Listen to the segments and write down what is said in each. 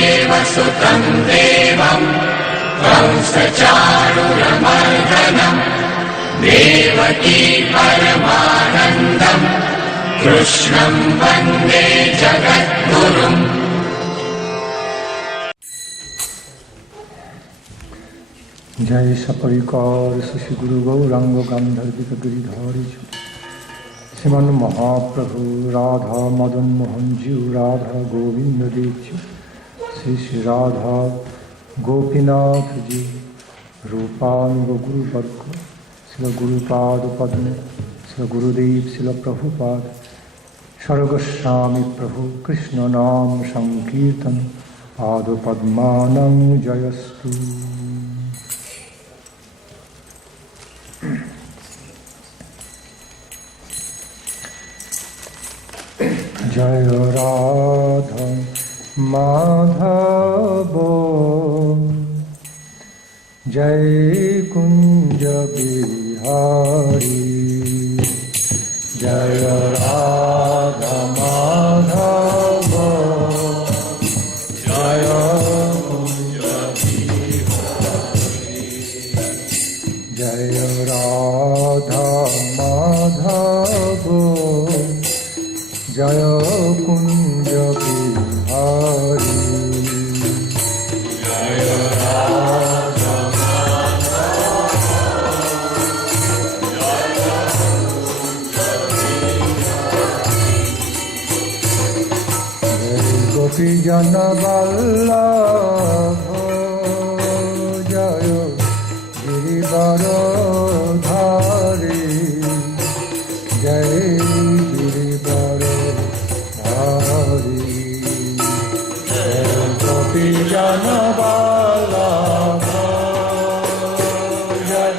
देवसुतं देवं कंसचारुरमर्दनं देवकी परमानन्दं कृष्णं वन्दे जगद्गुरुम्। जय सपरिकार शशि गुरु गौरांग गांधर्विक गिरिधारी श्रीमन महाप्रभु राधा मदन मोहन जी राधा गोविंद देव जी श्री श्री राधा गोपीनाथ जी रूपानुग गुरुवर्ग श्री गुरुपाद पद्म श्री गुरुदेव श्री प्रभुपाद सर्वगोस्वामी प्रभु कृष्ण नाम संकीर्तन पाद पद्मानं जयस्तु। जय राधा माधव जय कुंज बिहारी जय राधा माधव जय कुंज बिहारी जय राधा माधव जय कुंज बिहारी जय राधा जय गोपी जन वल्लभ जय गिरिवर धारी जय गिरिवर जन वल्लभ जय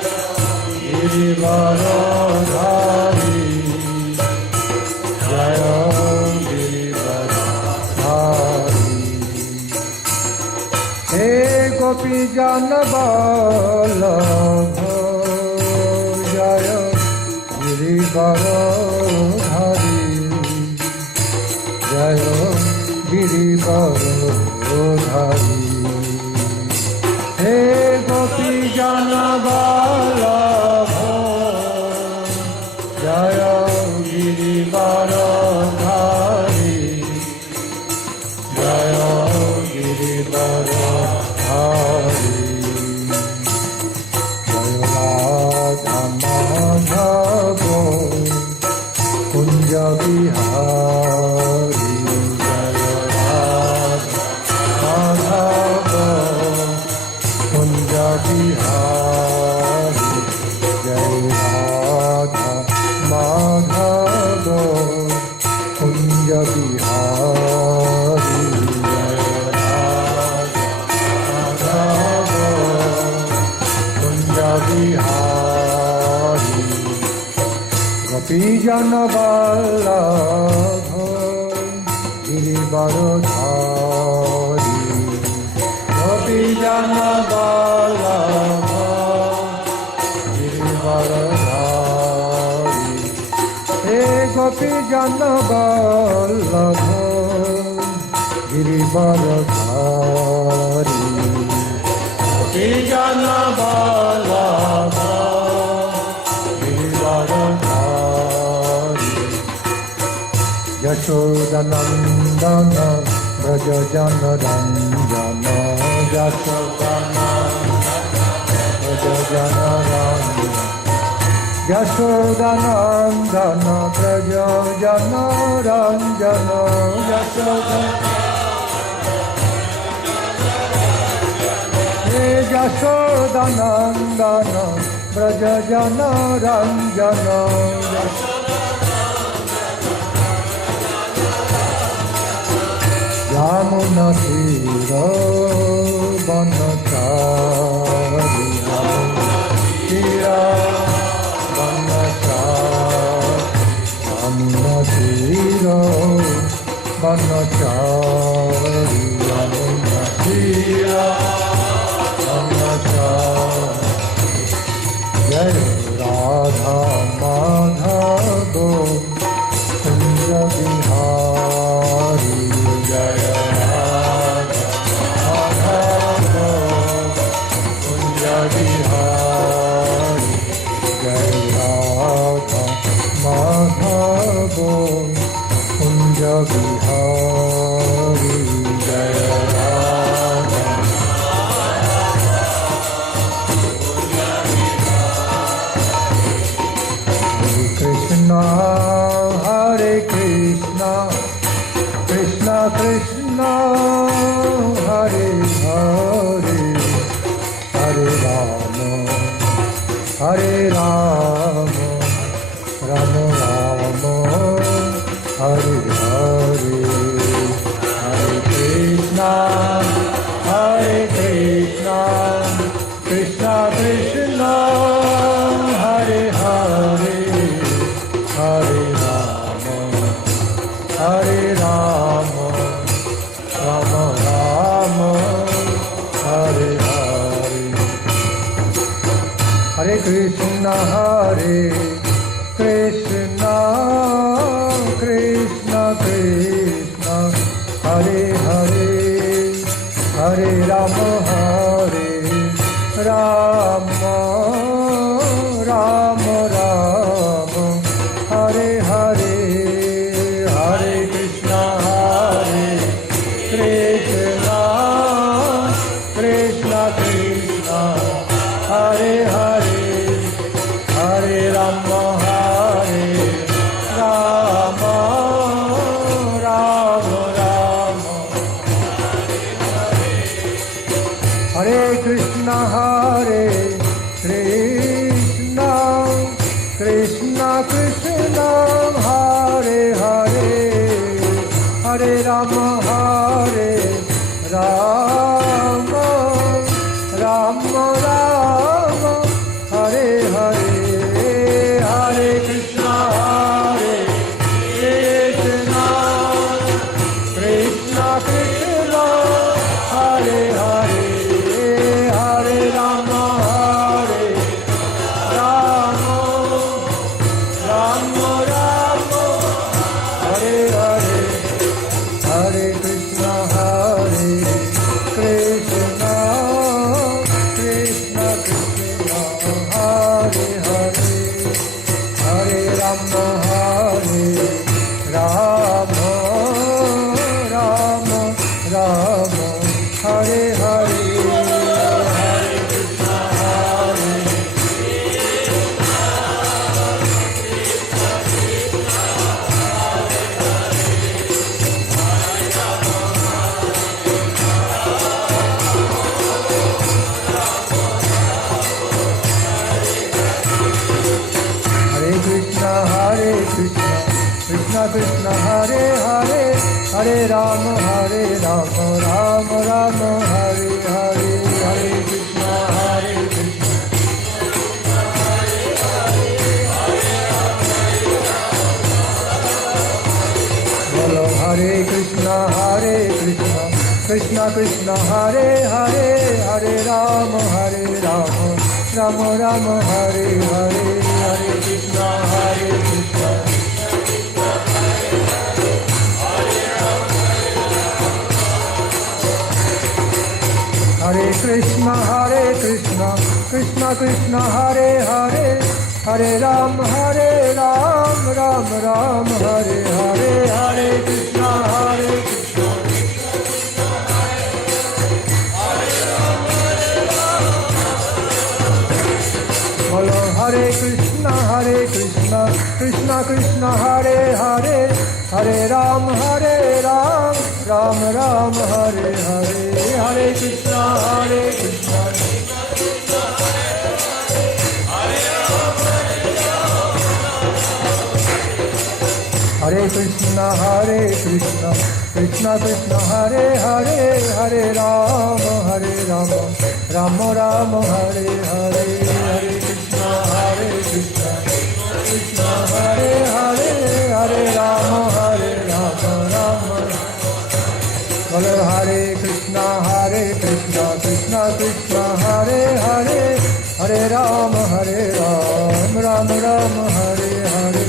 गिरिवर धारी जय गिरिवर धारी हे गोपी जन वल्लभ जय गिरिवर धारी जय गिरिवर धारी हे गोपी जन वल्लभ जय गिरिवर धारी जय गिरिवर धारी जय राधा माधव कुंज बिहारी बिहारी जय राधा माधव कुंज बिहारी जय राधा माधव कुंज बिहारी गोपी जन वल्लभ गिरिवर धारी गोपी जन वल्लभ गिरिवर धारी हे गोपी जन वल्लभ गिरिवर धारी गोपी जन वल्लभ गिरिवर धारी यशोदनंदन ब्रज जन रंजन यशोदनंदन ब्रज जन रंजन यशोदनंदन ब्रज जन रंजन यमुना तीर बनचारी यमुना तीर बनचारी यमुना तीर बनचारी जय राधा माधव कुंज बिहारी जय Radha Hare Krishna, Krishna Krishna, Hare Hare, Hare Rama, Hare Rama, Rama Rama, Hare Hare. Hare Krishna, Krishna Krishna, Hare Hare, Hare Rama, Rama Rama, Hare Hare. Hare Krishna, Krishna Krishna, Hare Hare, Hare Rama, Rama Rama, Hare Krishna, Krishna Krishna, Hare Hare, Hare Rama, Rama Rama, Hare Hare. Hare Krishna, Krishna Krishna, Hare Hare, Hare Rama, Rama Rama, Hare Hare. Hare Krishna, Krishna Krishna, Hare Hare, Hare Rama, Rama Rama, Hare Hare. Krishna Krishna, Hare Hare, Hare Rama, Rama Rama, Hare Hare. Hare Krishna, Bolo Hare Krishna, Krishna Krishna, Hare Hare, Hare Rama, Rama Rama, Hare Hare. Hare Krishna, Hare Krishna, Krishna Krishna, Hare Hare, Hare Rama, Rama Rama, Hare Hare. Hare Krishna, Bolo Hare Krishna, Krishna Krishna, Hare Hare, Hare Rama, Rama Rama, Hare Hare. Hare Krishna, Hare Krishna, Krishna Krishna, Hare Hare, Hare Rama, Rama Rama, Hare Hare. Hare Krishna, Krishna Hare Hare, Hare Rama, Rama. Bolo Hare Krishna, Krishna Krishna, Hare Hare, Hare Rama, Rama Rama, Hare Hare.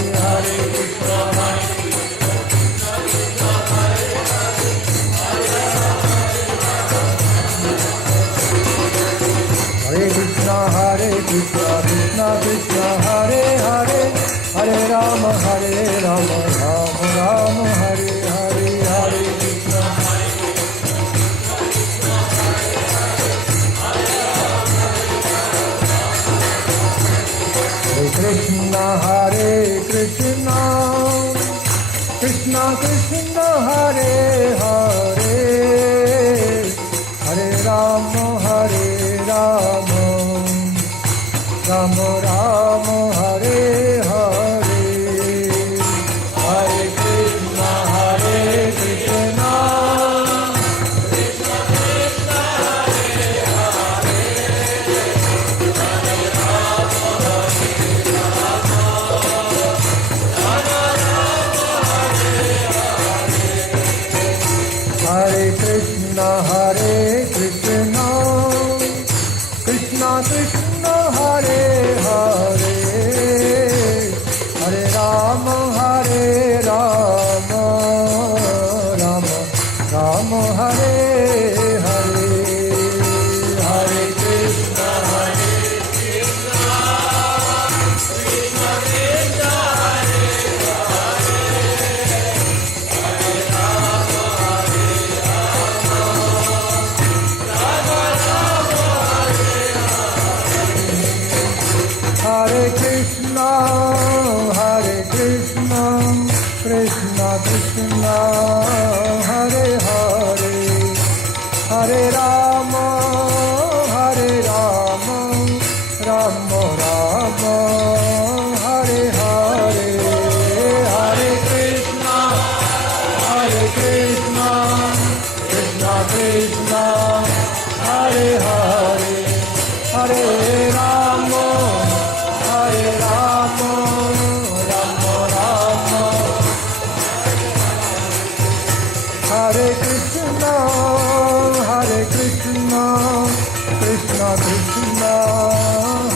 Hare Krishna, Krishna Krishna, Hare Hare, Hare Rama, Rama Rama, Hare Hare. Hare Krishna, Hare Krishna, Krishna Krishna, Hare Hare, Hare Rama, Rama Rama, Hare Hare. Hare Krishna, Krishna Krishna, Hare Krishna, Krishna Krishna Hare Hare, Hare Rama Hare Rama, Rama Rama Hare Hare, Hare Krishna Hare Krishna, Krishna Krishna Hare Hare Krishna, Hare Krishna, Krishna Krishna, Hare Hare, Hare Rama, Hare Rama, Rama Rama, Hare Hare, Hare Krishna, Krishna Krishna, Hare Hare, Hare Rama, Hare Rama, Rama Rama, Hare Krishna, Krishna Krishna,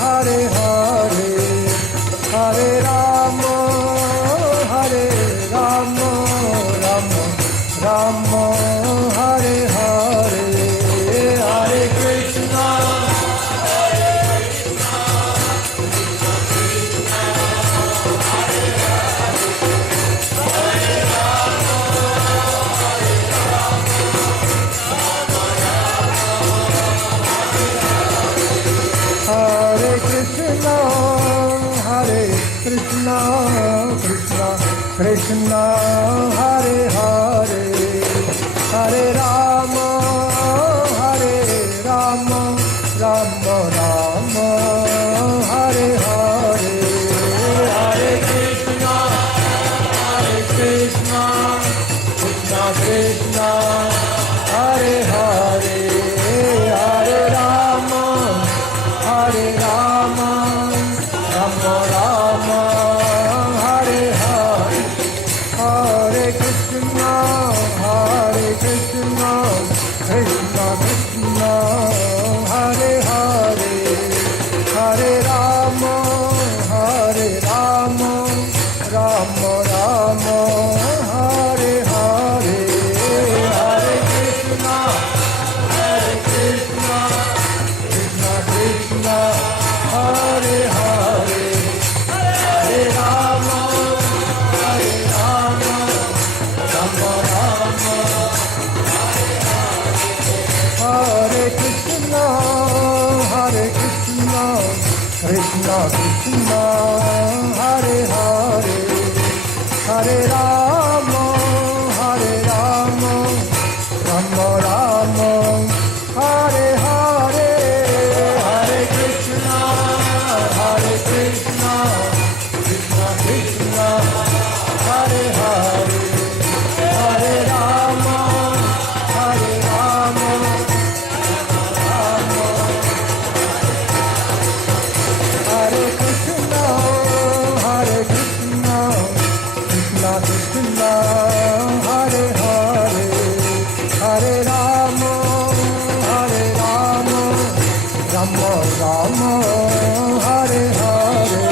Hare Hare, Hare Rama, Hare Rama, Rama Rama, Hare Hare, Hare Krishna, Hare Krishna, Krishna Krishna, Hare Hare, Hare Rama, Hare Rama, Rama Rama, Hare Hare, Hare Krishna, Krishna Krishna, Hare Hare, Hare Rama, Hare Rama, Rama Rama, Hare Hare, Hare Krishna, Krishna Krishna, Hare Hare, Hare Rama, Hare Rama, Rama Rama, Hare Hare, Hare Krishna, Krishna Krishna, Hare Hare, Hare Rama, Hare Rama, Rama Rama, Hare Krishna, Krishna Krishna, Hare Hare, Hare Rama, Hare Rama, Rama Rama, Hare Hare, Hare Krishna, Krishna Krishna, Hare Hare, Hare Rama, Hare Rama, Rama, Hare Krishna, Krishna Krishna, Hare Hare, Hare Rama, Hare Rama, Rama Rama, Hare Hare,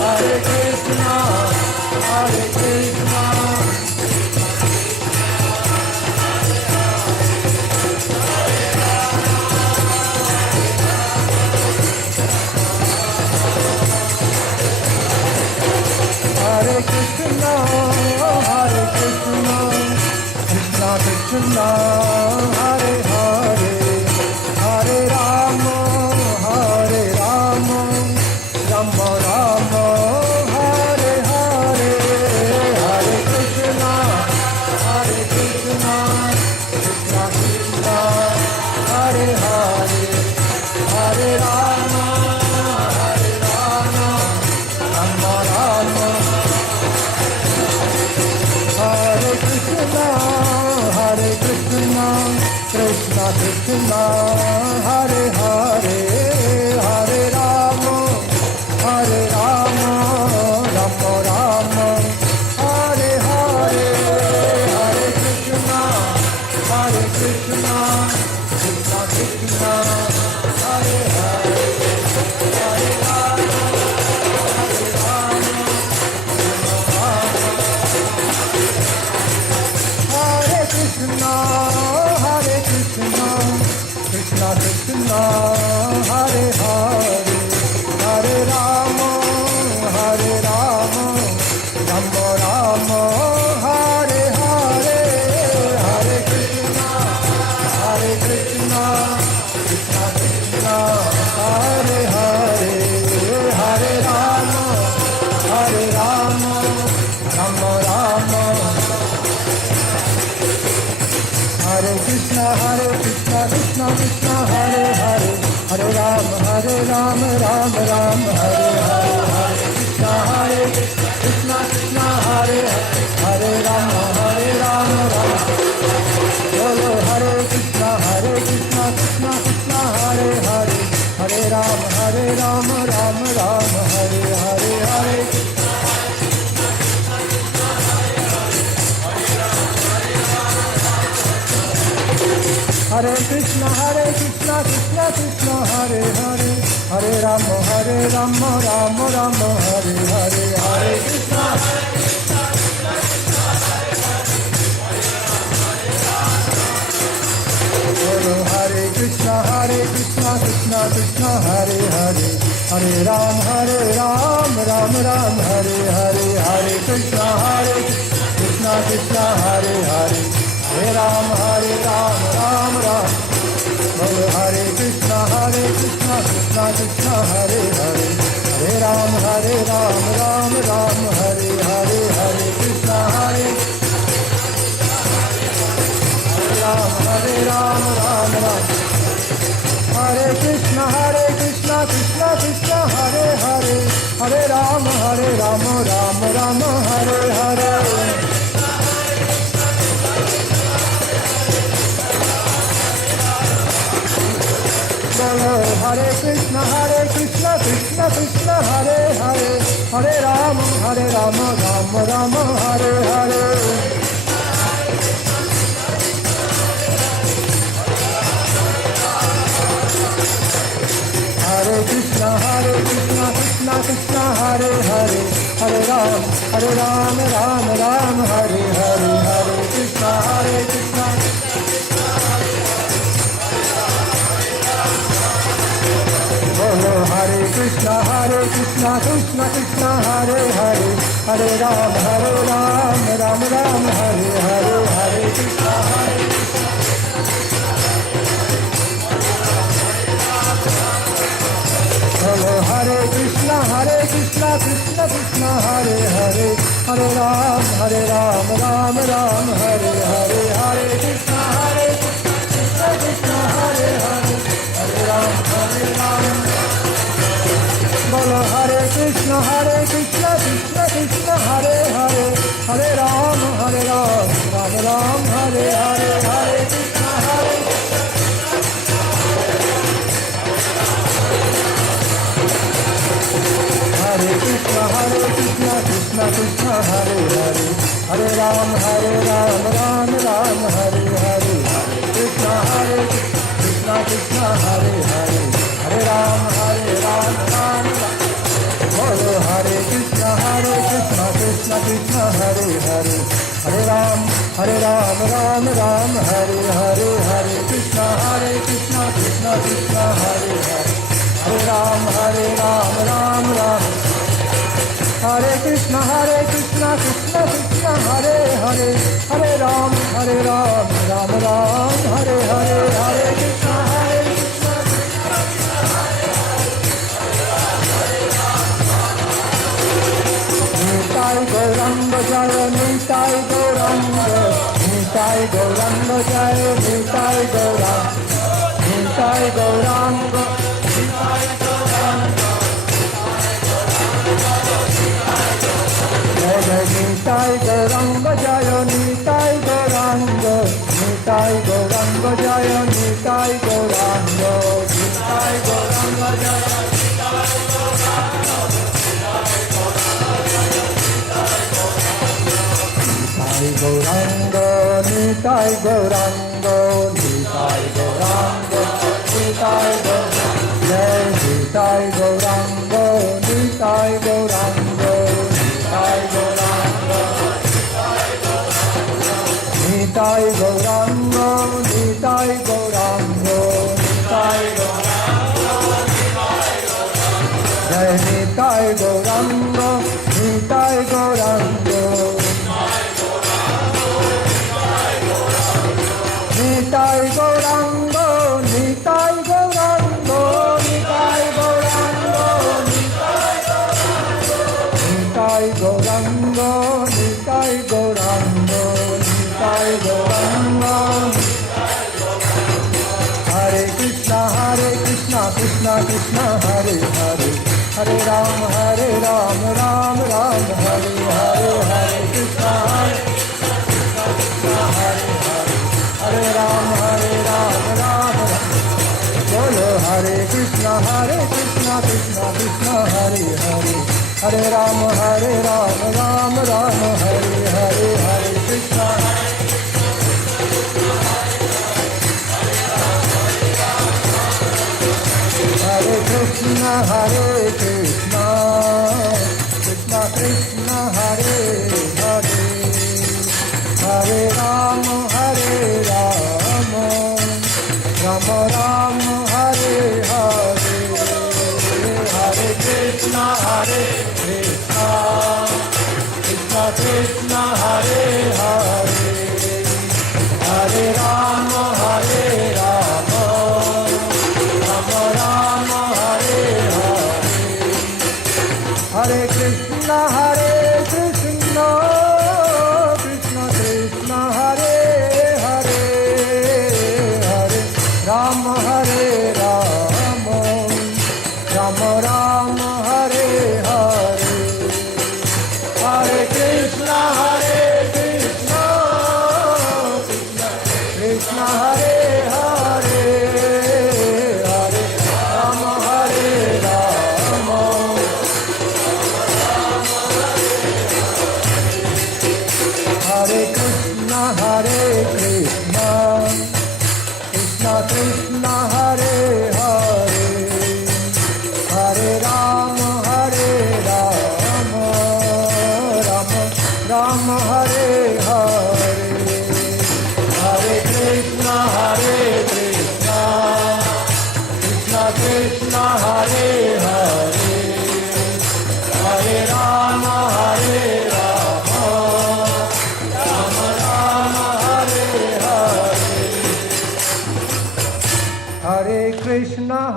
Hare Krishna, Krishna Hare Krishna, Krishna Krishna, Hare Hare, Hare Rama, Hare Rama, Rama Rama, Hare Hare, Hare Krishna, Krishna Krishna, Hare Hare, Hare Rama, Hare Rama, Rama Rama, Hare Krishna, Krishna Krishna, Hare Hare, Hare Rama, Hare Rama, Rama Rama, Hare Hare, Hare Krishna, Krishna Krishna Krishna, Hare Hare, Hare Rama, Hare Rama, Hare Krishna, Hare Krishna, Krishna Krishna, Hare Hare, Hare Rama, Hare Rama, Rama Rama, Hare Hare, Hare Krishna, Krishna Krishna, Hare Hare, Hare Rama, Rama Rama, Hare Krishna, Krishna Krishna, Hare Hare, Hare Rama, Rama Rama, Hare Hare, Hare Krishna, Krishna Krishna, Hare Hare, Hare Rama, Rama Bolo Hare Krishna, Krishna Krishna, Hare Hare, Hare Rama, Rama Rama, Hare Hare, Hare Hare Krishna, Krishna Krishna, Hare Hare, Hare Rama, Rama Rama, Hare Hare, Hare Krishna, Bolo Hare Krishna, Krishna Krishna, Hare Hare, Hare Rama, Rama Rama, Hare Hare, Hare Krishna, Krishna Krishna, Hare Hare, Hare Rama, Rama Rama, Bolo Hare Krishna, Krishna Krishna, Hare Hare, Hare Rama, Rama Rama, Hare Hare, Hare Krishna, Hare Rama, Rama, Hare Krishna, Krishna Krishna, Hare Hare, Hare Rama, Rama Rama, Hare Hare. Bolo Hare Krishna, Krishna Krishna, Hare Hare, Hare Rama, Rama Rama, Hare Hare. Hare Krishna, Krishna Krishna, Hare Hare, Hare Rama, Rama Rama, Hare Hare, Hare Krishna, Krishna. Bolo Hare Krishna, Krishna Krishna, Hare Hare, Hare Rama, Rama Rama, Hare Hare, Hare Krishna, Bolo Hare Krishna, Krishna Krishna, Hare Hare, Hare Rama, Rama Rama, Hare Hare, Hare Krishna, Krishna, Hare Hare, Hare Rama, Bolo Hare Krishna, Krishna Krishna, Hare Hare, Hare Rama, Rama Rama, Hare Hare, Hare Krishna, Hare Krishna, Krishna Krishna, Hare Hare, Hare Rama, Rama Rama, Hare Hare, Hare Krishna, Krishna, Hare Hare, Hare Rama, Rama. Bolo Hare Krishna, Krishna Krishna, Hare Hare, Hare Rama, Rama Rama, Hare Hare, Hare Krishna, Krishna Krishna, Hare Hare, Hare Rama, Rama Rama. Hare Krishna, Krishna Krishna, Hare Hare, Hare Rama, Rama Rama, Hare Hare, Hare Krishna, Nitai Gauranga Jaya, Nitai Gauranga, Nitai Gauranga Jaya, Nitai Gauranga, Nitai Gauranga, Nitai Gauranga. Nitai Gauranga Jaya, Nitai Gauranga, Nitai Gauranga Jaya, Nitai Gauranga, Nitai Gauranga Jaya, Nitai Gauranga, Nitai Gauranga, Nitai Gaurango, Nitai Gaurango, Jai Nitai Gaurango, Nitai Gaurango, Nitai Gaurango, Nitai Gaurango, Nitai Gaurango, Nitai Gaurango, Nitai Gaurango, Nitai Gaurango. Hare Krishna, Krishna Krishna, Hare Hare, Hare Ram, Ram Ram, Hare Hare, Hare Krishna, Krishna, Hare Hare, Hare Ram, Ram Ram. Bolo Hare Krishna, Krishna Krishna, Hare Hare, Hare Ram, Ram Ram, Hare Hare, Hare Krishna. Hare Krishna, Krishna Krishna, Hare Hare, Hare Ram, Ram Ram, Hare Hare, Hare Krishna, Krishna Krishna, Hare Hare, Hare Ram, Ram Hare Krishna, Krishna Krishna, Hare Hare, Hare Ram, Ram Ram, Hare Hare, Hare Krishna, Krishna Krishna, Hare Hare, Hare Ram, Ram Hare Krishna, Krishna Krishna, Hare Hare, Hare Ram, Ram Ram, Hare Hare, Hare Krishna, Krishna Krishna, Hare Hare, Hare Ram,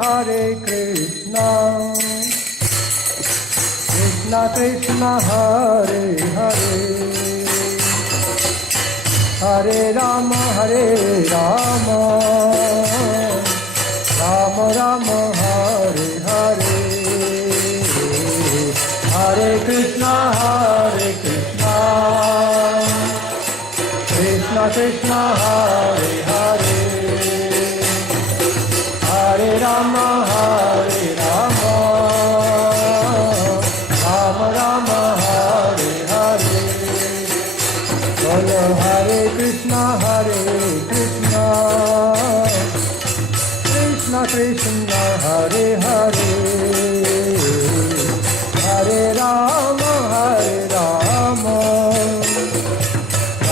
Hare Krishna, Krishna Krishna, Hare Hare, Hare Ram, Ram Ram, Hare Hare, Hare Krishna, Krishna Krishna, Hare Hare, Hare Ram, Ram Ram, Hare Hare. Bolo Hare Krishna, Krishna Krishna, Hare Hare, Hare Ram,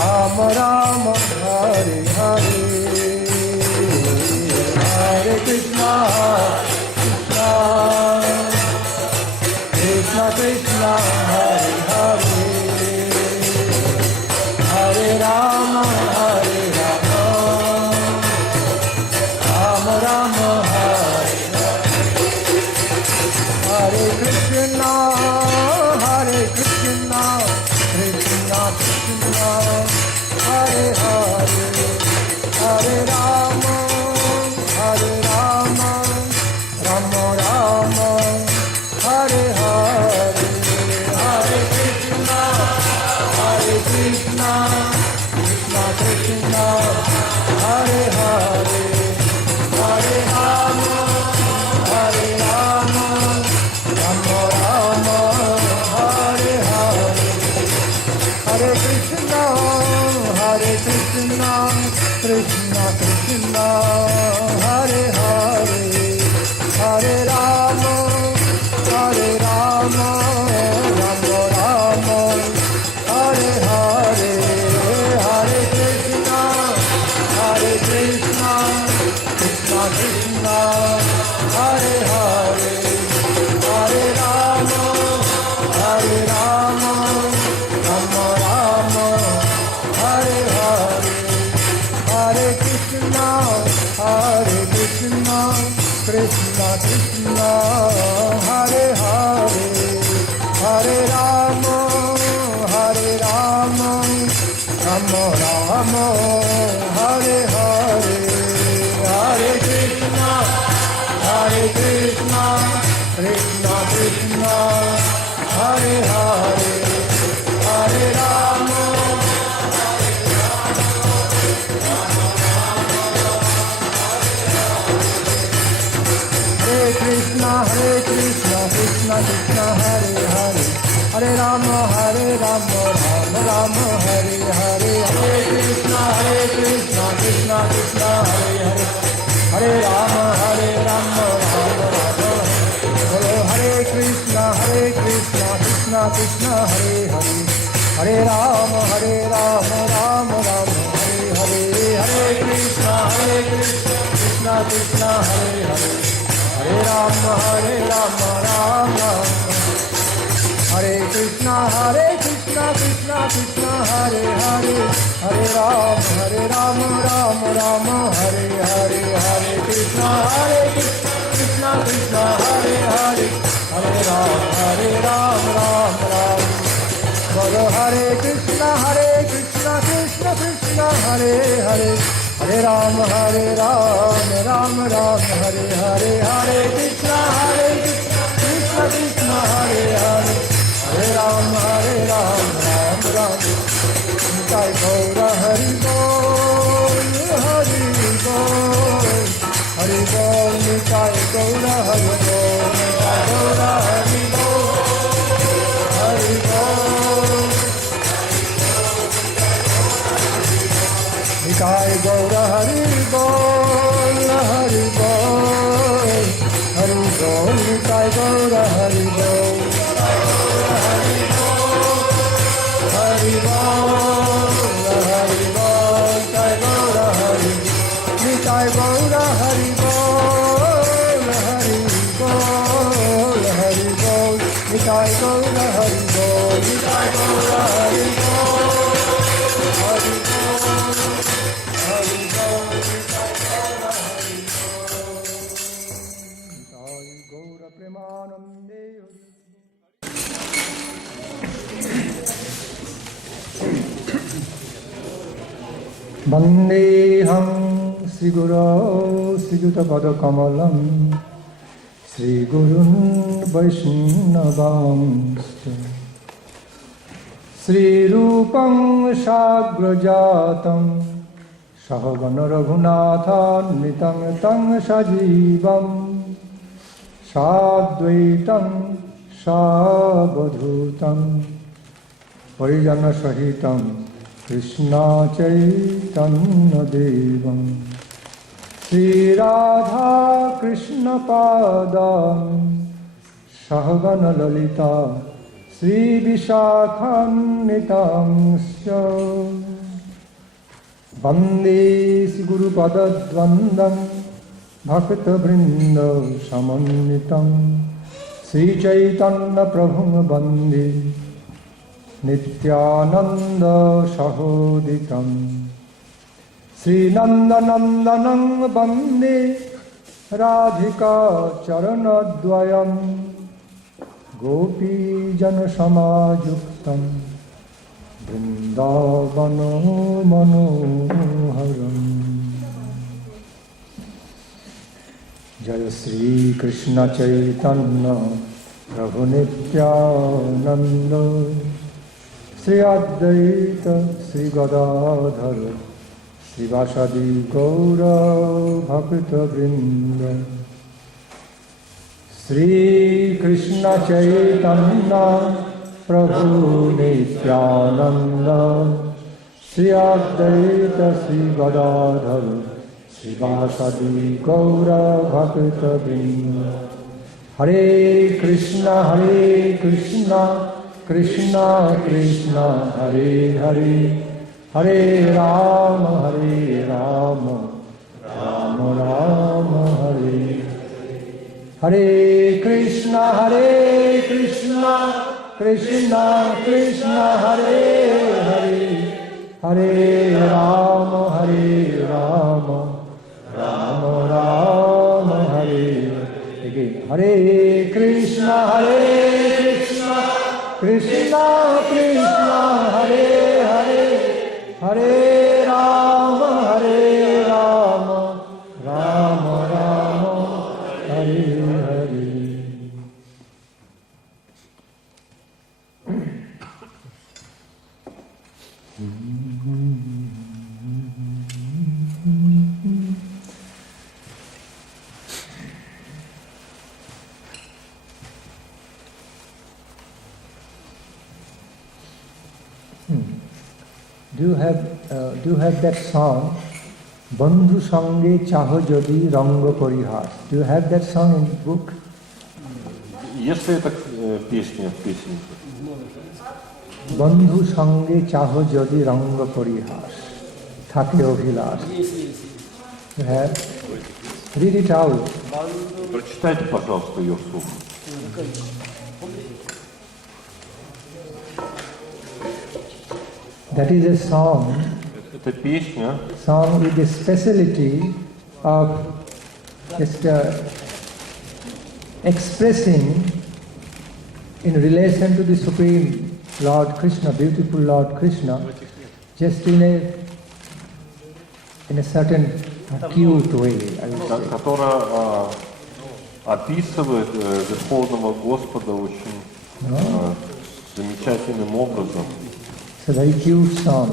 Ram Ram, Hare Hare, Hare Krishna, Krishna Krishna, Hare Hare, Hare Ram, Ram Ram, Hare Hare, Krishna, Krishna Krishna, Hare Hare, Hare Ram, Ram Ram, Hare Hare, Hare Krishna, Krishna Krishna, Hare Hare, Hare Ram, Ram Ram, Hare Hare, Hare Krishna, Krishna Krishna, Hare Hare, Hare Ram, Ram Ram, Hare Hare, Hare Krishna, Krishna, Hare Hare, Hare Rama, Hare Rama, Rama Rama, Hare Hare, Hare Krishna, Krishna Krishna, Hare Hare, Hare Rama, Rama Rama, Hare Hare, Hare Krishna, Krishna Krishna, Hare Hare, Hare Rama, Hare Krishna, Krishna Krishna, Hare Hare, Hare Rama, Rama Rama, Hare Hare, Hare Krishna, Krishna Krishna, Hare Hare, Hare Rama, Rama Rama, Hare Krishna, Krishna Krishna, Hare Hare, Hare Rama, Rama Rama, Hare Hare, Hare Krishna, Krishna Krishna, Hare Hare, Hare Rama, Rama, Hare Krishna, Krishna Krishna, Hare Hare, Hare Rama, Rama, Hare Hare, Hare Krishna, Krishna Krishna, Hare Hare, Hare Rama, Rama, Bolo Hare Krishna, Krishna Krishna, Hare Hare, Hare Rama, Rama Rama, Hare Hare, Hare Krishna, Krishna Krishna, Hare Hare, Hare Rama, Rama Rama, Nitai Gaura Hari Bol, Hari Bol, Hari Bol, Nitai Gaura Hari Bol, Nitai Gaura Hari Bol, Hari Bol, Nitai Gaura Hari Bol, Hari Bol, Hari Bol, Nitai Gaura Hari Bol, Hari Bol, Hari Bol, Hari Bol, Nitai Gaura Hari, Nitai Gaura Hari Bol, Hari Bol, Hari Bol, Nitai Gaura Hari Bol, Nitai Gaura Hari Bol, Hari Vandeham Sri Guru Sri Juta Pada Kamalam Sri Gurun Vaishnavamsta Sri Rupam Shagrajatam Sahagana Raghunatha Nitam Tang Sajivam Sadvaitam Sabadhutam Parijana Sahitam Krishna Chaitanya Devam Sri Radha Krishna Padam Sahagana Lalita Sri Vishakhan Nitamsya Vande Sri Guru Padadvandam Bhakta Vrinda Samanitam Sri Chaitanya Prabhu Vande Nityananda Sahoditam Sri Nandanandanang Bande Radhika Charanadvayam Gopi Jana Samajuktam Vrindavano Manoharam Jaya Sri Krishna Chaitanya Prabhu Nityananda Sri Advaita Sri Gadadhara Sri Vasadi Gaura Bhakta Vrinda Sri Krishna Chaitanya Prabhu Nityananda Sri Advaita Sri Gadadhara Sri Vasadi Gaura Bhakta Vrinda Hare Krishna Krishna Krishna Hare Hare Hare Rama Rama Rama Hare Krishna, Krishna Krishna, Hare Hare, Hare Rama, Rama Rama, Hare Hare. Again, Hare Krishna, Krishna Krishna, Hare Hare, Hare Rama, Rama Rama, Hare Hare. Do you have that song, Bandhu Sange Chaho Jodi Rango Parihas? Do you have that song in the book? Есть ли эта песня в песенке? Bandhu Sange Chaho Jodi Rango Parihas, Thake Abhilas. You have? Read it out. Прочитайте, пожалуйста, ее вслух. That is a song. Это песня. Song with the speciality of just expressing in relation to the Supreme Lord Krishna, beautiful Lord Krishna, just in a certain cute way, I would say. Которая описывает Верховного Господа очень замечательным образом. It's a very cute song.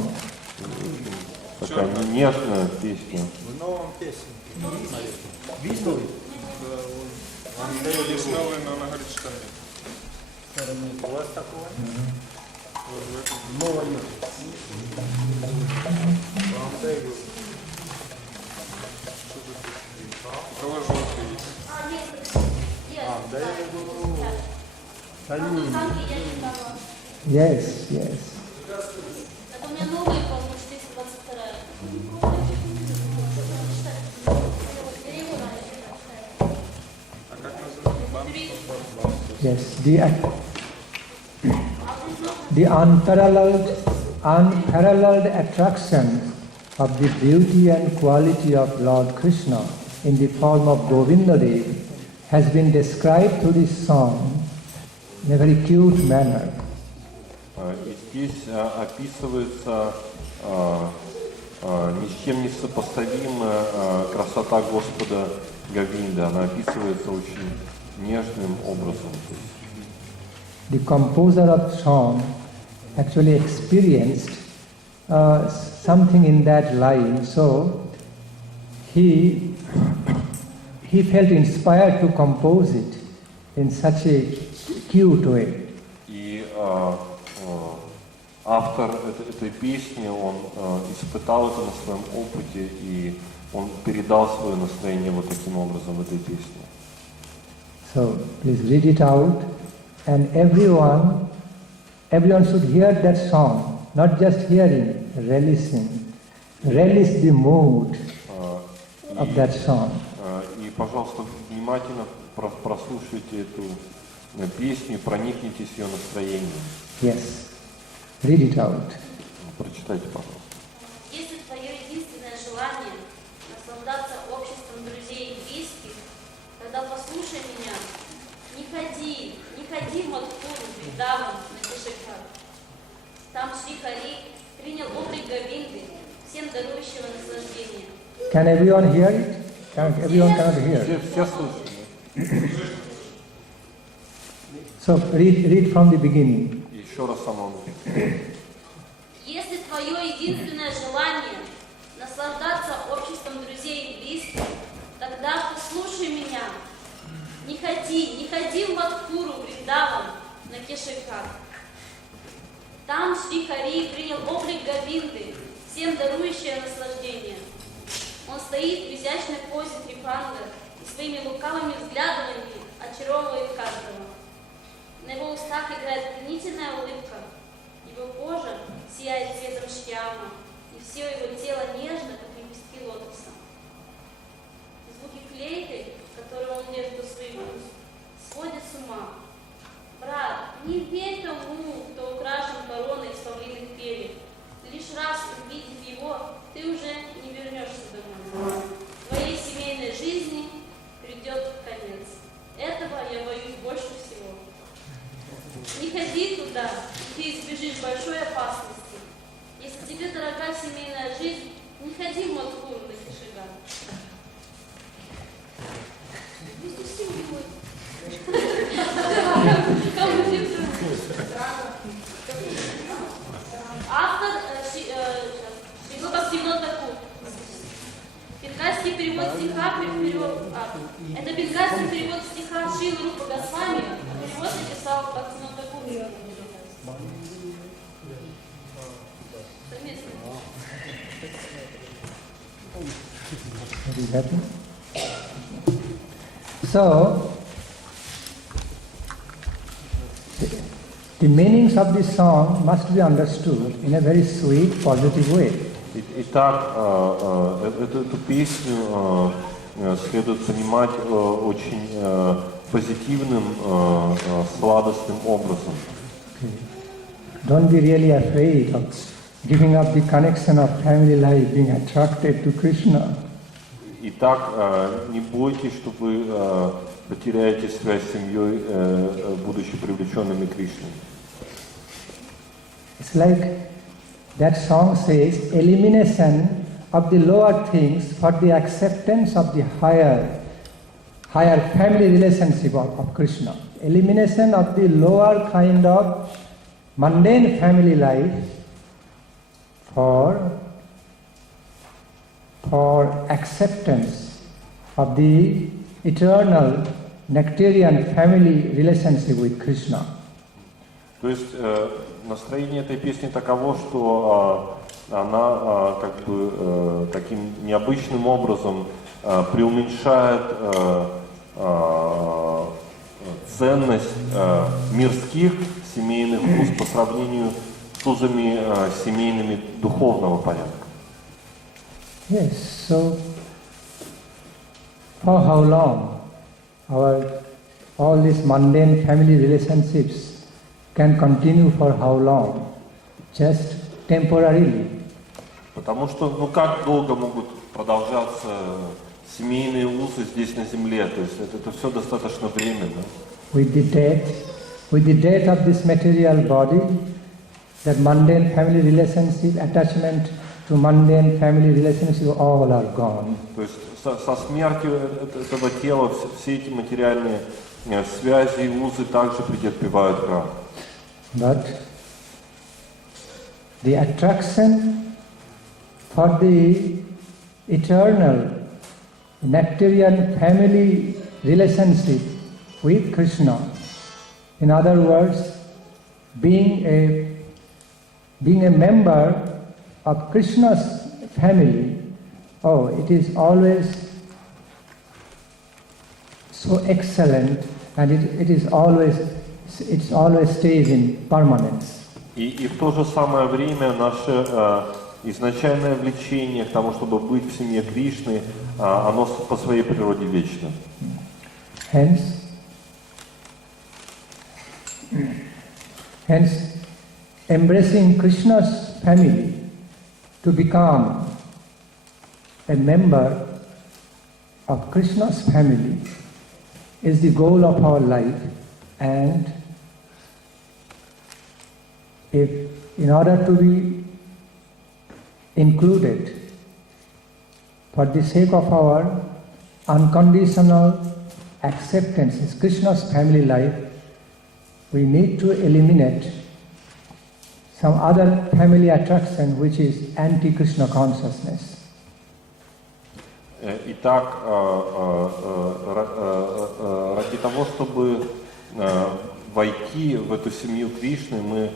Такая нежная песня. В новом песне. Видно? Он есть новый, но она говорит, что нет. У вас такое? Новое нет. Вам даю. У кого желтый есть? Да я говорю. Yes, yes. Это у меня новые, по-моему, 422. А как называется? Yes, the unparalleled attraction of the beauty and quality of Lord Krishna in the form of Govindadev has been described through this song in a very cute manner. И здесь описывается ни с чем не сопоставимая красота Господа Говинды. Она описывается очень нежным образом. The composer of the song actually experienced something in that line, so he felt inspired to compose it in such a cute way. И автор этой песни, он испытал это на своем опыте, и он передал свое настроение вот таким образом в этой песне. So please read it out, and everyone should hear that song, not just hearing, relishing, relish the mood of that song. И, пожалуйста, внимательно прослушайте эту песню, проникнитесь в ее настроением. Yes, read it out. Прочитайте, пожалуйста. Если твое единственное желание наслаждаться обществом друзей и близких, тогда послушай меня. Не ходи в Мадхуру, Вриндаван, на Кешикар. Там Шри Хари принял облик Говинды, всем дарующего наслаждение. Can everyone hear it? Everyone cannot hear. Все слышали? So read from the beginning. Еще раз самому. Если твое единственное желание наслаждаться обществом друзей и близких, тогда послушай меня. Не ходи в Мадхуру, Вриндаван, на Кешикар. Там Шри Хари принял облик Говинды, всем дарующее наслаждение. Он стоит в изящной позе трипанга и своими лукавыми взглядами очаровывает каждого. На его устах играет пленительная улыбка, его кожа сияет цветом шьяма, и все его тело нежно, как лепестки лотоса. Звуки флейты, которые он между своими Это бенгальский перевод стиха Шрилы Рупы Госвами, перевод написал Бхакти Nandan Swami. So, the meanings of this song must be understood in a very sweet, positive way. Итак, эту песню следует понимать очень позитивным, сладостным образом. Don't be really afraid of giving up the connection of family life, being attracted to Krishna. Итак, не бойтесь, что вы потеряете связь с семьей, будучи привлеченными Кришной. It's like that song says, elimination of the lower things for the acceptance of the higher family relationship of Krishna. Elimination of the lower kind of mundane family life for acceptance of the eternal nectarian family relationship with Krishna. То есть настроение этой песни таково, что она как бы таким необычным образом преуменьшает ценность мирских семейных уз по сравнению с узами семейными духовного порядка. Yes, so for how long all these mundane family relationships can continue for how long? Just temporarily. Потому что, как долго могут продолжаться семейные узы здесь на земле? То есть это все достаточно временно. With the death of this material body, that mundane family relationship, attachment to mundane family relationship, all are gone. То есть со смертью этого тела все эти материальные связи и узы также претерпевают крах. But the attraction for the eternal nectarian family relationship with Krishna, in other words, being a member of Krishna's family, it is always so excellent, and it always stays in permanence. И в то же самое время наше изначальное влечение к тому, чтобы быть в семье Кришны, оно по своей природе вечно. Hence, embracing Krishna's family, to become a member of Krishna's family, is the goal of our life, and in order to be included for the sake of our unconditional acceptance in Krishna's family life, we need to eliminate some other family attraction which is anti-Krishna consciousness. Итак, ради того, чтобы войти в эту семью Кришны, мы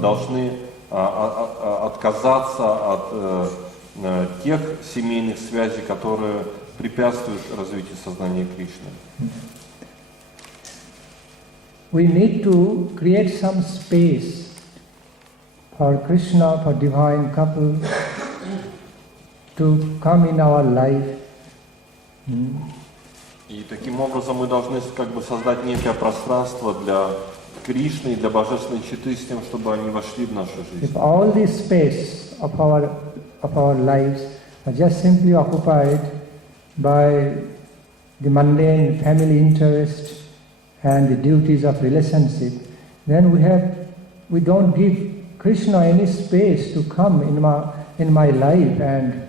должны отказаться от тех семейных связей, которые препятствуют развитию сознания Кришны. We need to create some space for Krishna, for divine couple, to come in our life. И таким образом мы должны создать некое пространство для Кришны и для божественной четы с тем, чтобы они вошли в нашу жизнь. If all this space of our lives are just simply occupied by the mundane family interest and the duties of relationship, then we don't give Krishna any space to come in my life and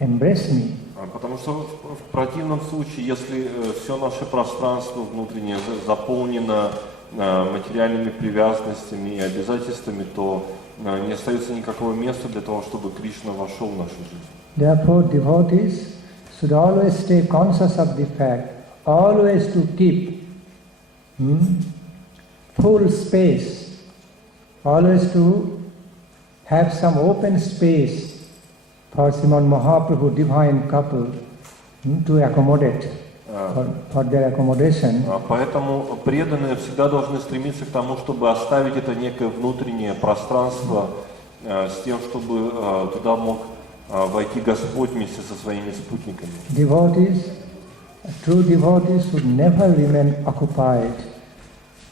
embrace me. Потому что в противном случае, если все наше пространство внутреннее заполнено материальными привязанностями и обязательствами, то не остается никакого места для того, чтобы Кришна вошел в нашу жизнь. Therefore, devotees should always stay conscious of the fact, always to keep full space, always to have some open space for Srimad Mahaprabhu divine couple to accommodate, for their accommodation. Поэтому преданные всегда должны стремиться к тому, чтобы оставить это некое внутреннее пространство с тем, чтобы туда мог войти Господь вместе со своими спутниками. Devotees, true devotees should never remain occupied,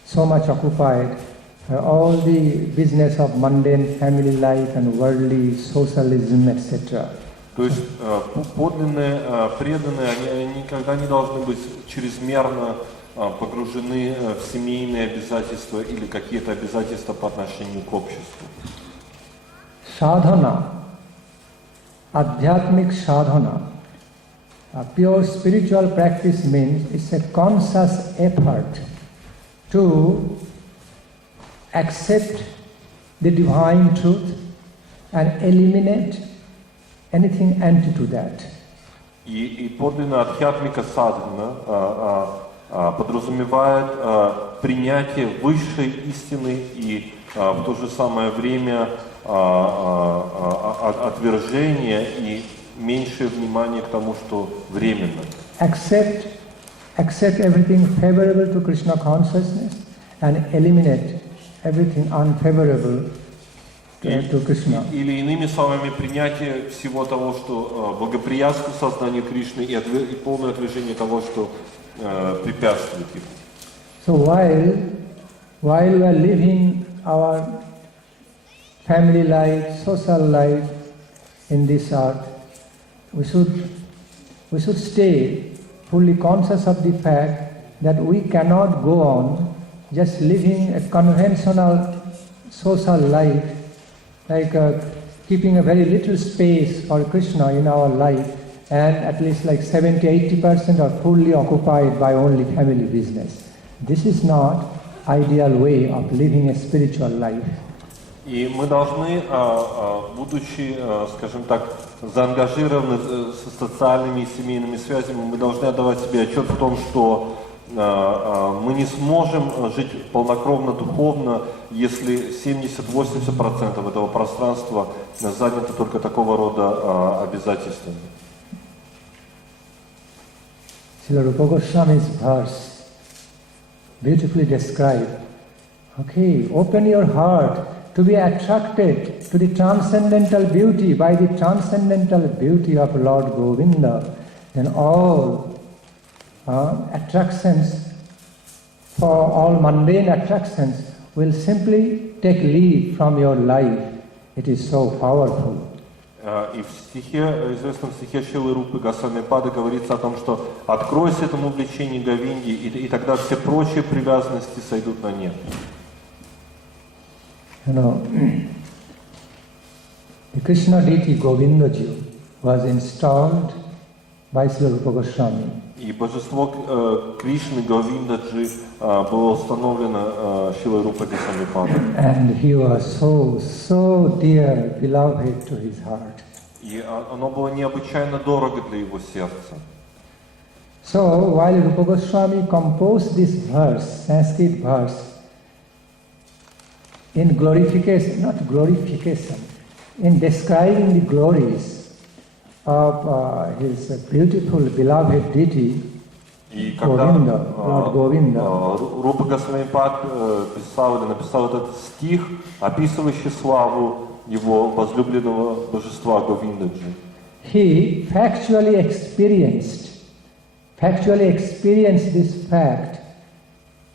so much occupied by all the business of mundane family life and worldly socialism, etc. То есть подлинные, преданные, они никогда не должны быть чрезмерно погружены в семейные обязательства или какие-то обязательства по отношению к обществу. Sadhana, Adhyatmik sadhana, a pure spiritual practice means it's a conscious effort to accept the divine truth and eliminate anything anti to that. И подлинная адхьятмика садхана подразумевает принятие высшей истины и в то же самое время отвержение и меньшее внимание к тому, что временно. Accept everything favorable to Krishna consciousness and eliminate everything unfavorable to Krishna. Или иными словами, принятие всего того, что благоприятствует сознанию Кришны и полное отвержение того, что препятствует ему. So while we are living our family life, social life in this earth, we should stay fully conscious of the fact that we cannot go on just living a conventional social life, like keeping a very little space for Krishna in our life, and at least like 70-80% are fully occupied by only family business. This is not ideal way of living a spiritual life. И мы должны, будучи, скажем так, заангажированы с социальными и семейными связями, мы должны отдавать себе отчет в том, что мы не сможем жить полнокровно духовно, если 70-80% этого пространства занято только такого рода обязательствами. Srila Rupa Goswami's verse beautifully described. Okay, open your heart to be attracted to the transcendental beauty by the transcendental beauty of Lord Govinda, then all attractions, for all mundane attractions, will simply take leave from your life. It is so powerful. И в стихе, известном стихе Шрилы Рупы Госвами Пады говорится о том, что откройся этому влечению Говинди, и тогда все прочие привязанности сойдут на нет. You know, the Krishna deity Govindaji was installed by Srila Rupa Goswami. И божество Кришны Говиндаджи было установлено Шрилой Рупой Госвами Падой. And he was so dear, beloved to his heart. И оно было необычайно дорого для его сердца. So while Rupa Goswami composed this verse, Sanskrit verse, in glorification, not glorification, in describing the glories of his beautiful beloved deity, И когда Lord Govinda, Рупа Госвами Пад написал этот стих, описывающий славу его возлюбленного божества Говиндаджи, he factually experienced this fact.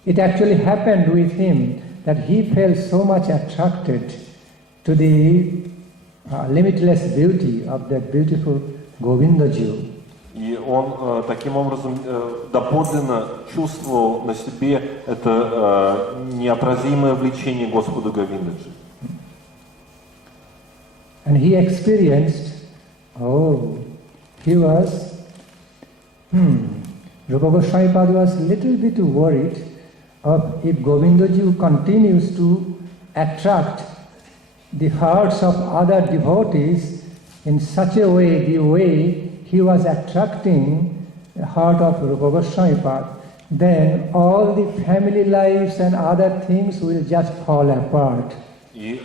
It actually happened with him that he felt so much attracted to the limitless beauty of that beautiful Govindaji. И он таким образом доподлинно чувствовал на себе это неотразимое влечение Господу Говиндаджи. And he experienced, he was, Rupa Goswami Pada was a little bit worried of if Govindaji continues to attract the hearts of other devotees in such a way, the way he was attracting the heart of Rupa Goswami Pad, then all the family lives and other things will just fall apart. И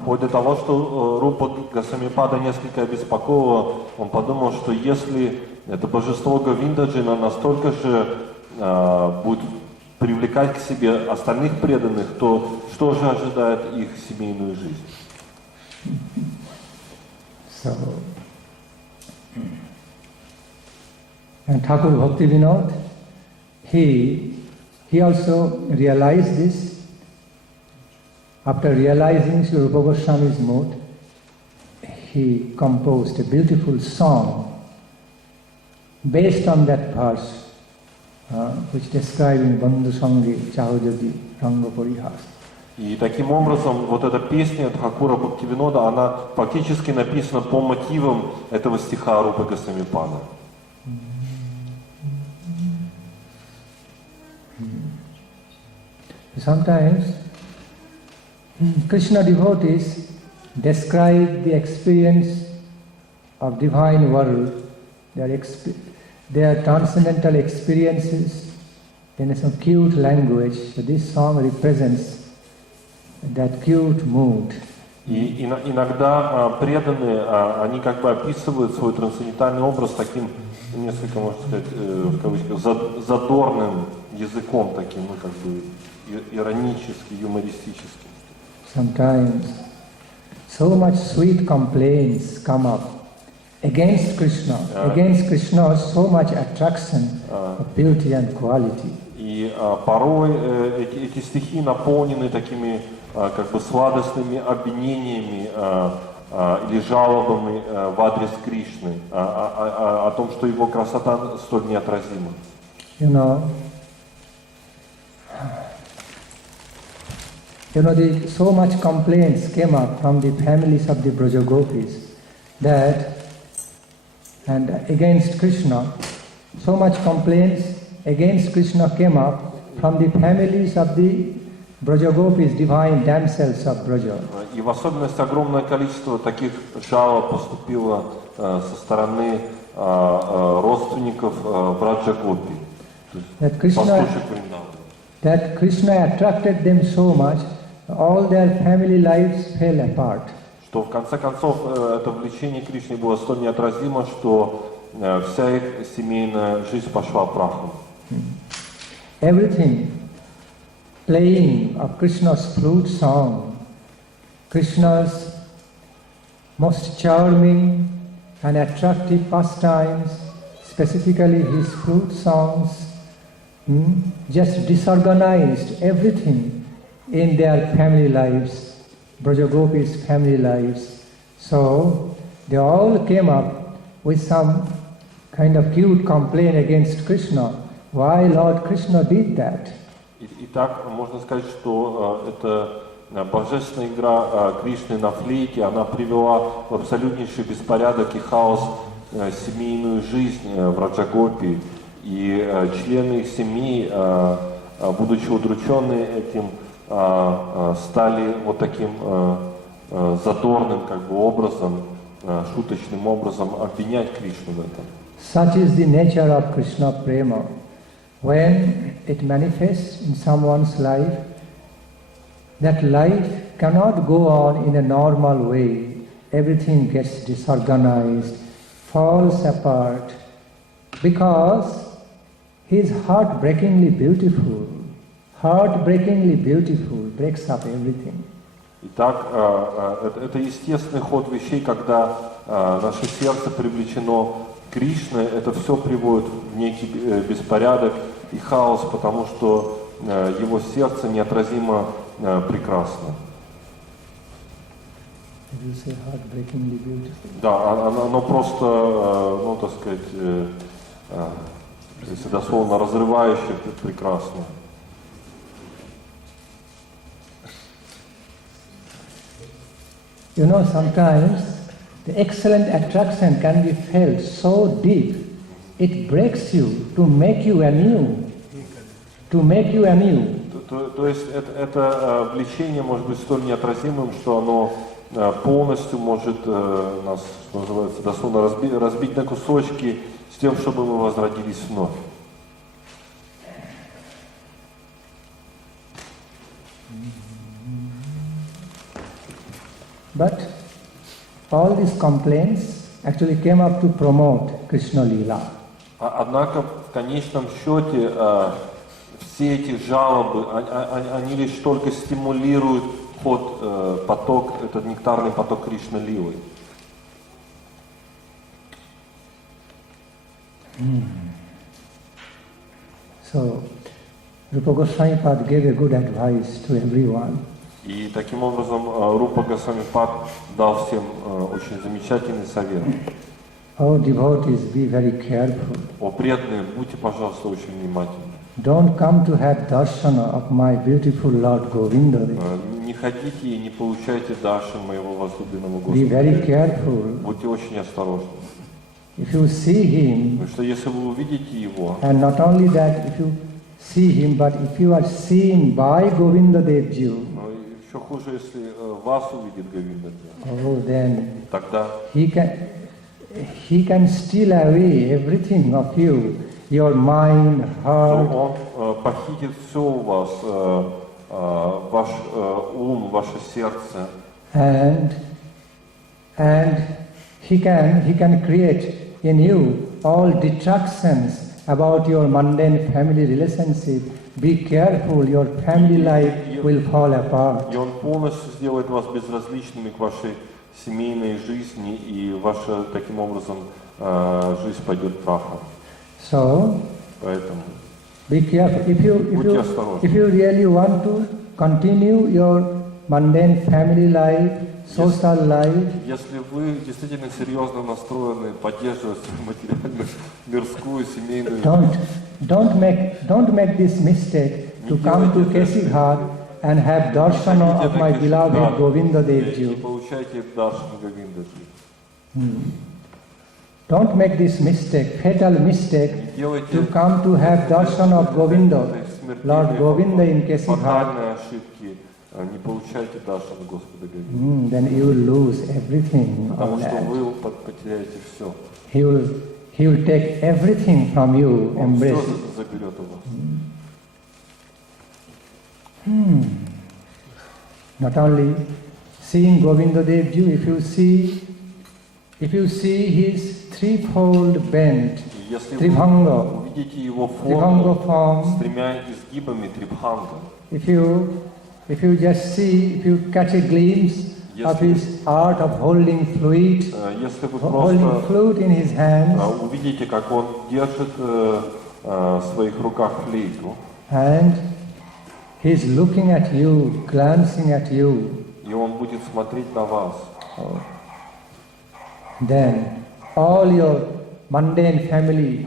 вплоть до того, что Рупа Госвамипада несколько обеспокоила, он подумал, что если это божество Говиндаджина настолько же будет привлекать к себе остальных преданных, то что же ожидает их семейную жизнь? So, and Thakur Bhakti Vinod, he also realized this. After realizing Sri Rupa Goswami's mood, he composed a beautiful song based on that verse, which describes in Bandhu Sangi Chahojadi Ranga Parihas. И таким образом, вот эта песня Тхакура Бхактивинода, она фактически написана по мотивам этого стиха Рупы Госвамипады. Sometimes Krishna devotees describe the experience of divine world, their transcendental experiences in some cute language. So this song represents that cute mood. И иногда преданные, они как бы описывают свой трансцендентальный образ таким, несколько, можно сказать, в кавычках, задорным языком, таким, ну, как бы, иронически, юмористически. Sometimes so much sweet complaints come up against Krishna. Against Krishna, so much attraction of beauty and quality. И порой эти стихи наполнены такими как бы сладостными обвинениями или жалобами в адрес Кришны, о том, что его красота столь неотразима. You know, so much complaints came up from the families of the Brajagopis that, and against Krishna, so much complaints against Krishna came up from the families of the Brajagopis, divine damsels of Braja. И в особенности огромное количество таких жалоб поступило со стороны родственников Браджагопи, that Krishna attracted them so much, all their family lives fell apart. Что в конце концов это влечение Кришны было столь неотразимо, что вся их семейная жизнь пошла прахом. Everything playing of Krishna's flute song, Krishna's most charming and attractive pastimes, specifically his flute songs, just disorganized everything in their family lives, Brajagopis' family lives. So they all came up with some kind of cute complaint against Krishna. Why Lord Krishna did that? Итак, можно сказать, что эта божественная игра Кришны на флейте, она привела в абсолютнейший беспорядок и хаос семейную жизнь в Раджагопи. И члены их семьи, будучи удрученные этим, стали вот таким задорным как бы образом, шуточным образом обвинять Кришну в этом. Such is the nature of Krishna prema. When it manifests in someone's life, that life cannot go on in a normal way. Everything gets disorganized, falls apart, because he is heartbreakingly beautiful, breaks up everything. Итак, это естественный ход вещей, когда наше сердце привлечено Кришной, это все приводит в некий беспорядок и хаос, потому что его сердце неотразимо прекрасно. Да, оно просто, ну, так сказать, если дословно разрывающе прекрасно. You know, sometimes the excellent attraction can be felt so deep, it breaks you to make you anew. То есть это влечение может быть столь неотразимым, что оно полностью может нас, что называется, дословно разбить на кусочки с тем, чтобы мы возродились вновь. But all these complaints actually came up to promote Krishna Lila. Однако в конечном счете все эти жалобы, они лишь только стимулируют поток, этот нектарный поток Кришны Лилы. So, Rupa Goswami Pad gave a good advice to everyone. И таким образом Рупа Госвами Пад дал всем очень замечательный совет. Oh, devotees, be very careful. О, преданные, будьте, пожалуйста, очень внимательны. Don't come to have darshana of my beautiful Lord Govinda. Не ходите и не получайте даршан моего возлюбленного Be very Господа. careful. Будьте очень осторожны. If you see him, Потому что если вы увидите его, and not only that, if you see him, but if you are seen by Govinda Devji, но еще хуже, если вас увидит Говиндаджи, oh, then тогда he can steal away everything of you, your mind, heart, он похитит все у вас, ваш ум, ваше сердце, and he can create in you all distractions about your mundane family relationship. Be careful, your family life will fall apart. и он полностью сделает вас безразличными к вашей семейной жизни, и ваша, таким образом, жизнь пойдет прахом. So, Поэтому be careful. If you really want to continue your mundane family life, social life, если вы действительно серьезно настроены поддерживать свою материальную, мирскую, семейную don't make this mistake to come to Kesighat and have darshana of my beloved Govinda не Devji. получайте даршан Говиндаджи. Don't make this mistake, fatal mistake, to come to have darshan of Govinda, Lord Govinda in Kesighat. Фатальные ошибки, не получайте даршан Господа Говинда. Then you will lose everything Потому of что that. вы потеряете все. He will take everything from you, Он все embrace it. заберет у вас. Not only seeing Govinda Devji, if you see his threefold bent, Если вы Tribhanga, увидите его Tribhanga форму form, с тремя изгибами Трибханга, if you just see, if you catch a glimpse of his art of holding fluid, если вы holding просто flute in his hands, увидите, как он держит в своих руках флейту, and he's looking at you, glancing at you, и он будет смотреть на вас, then all your mundane family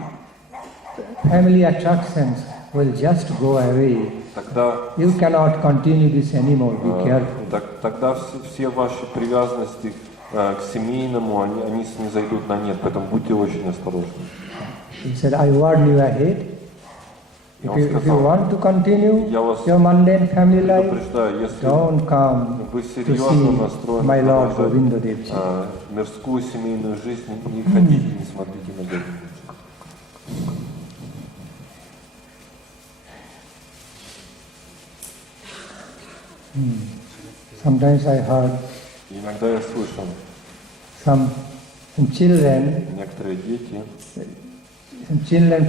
attractions will just go away. тогда You cannot continue this anymore. Be careful. тогда все ваши привязанности к семейному, они снизойдут на нет, поэтому будьте очень осторожны. He said, I warn you ahead. If you want to continue Я вас your mundane family life, предупреждаю, если don't come вы to серьезно see настроены my Lord продолжать Govinda Devji. мирскую семейную жизнь, не ходите, не смотрите на Говиндаджи. Sometimes I heard Иногда я слышал, some children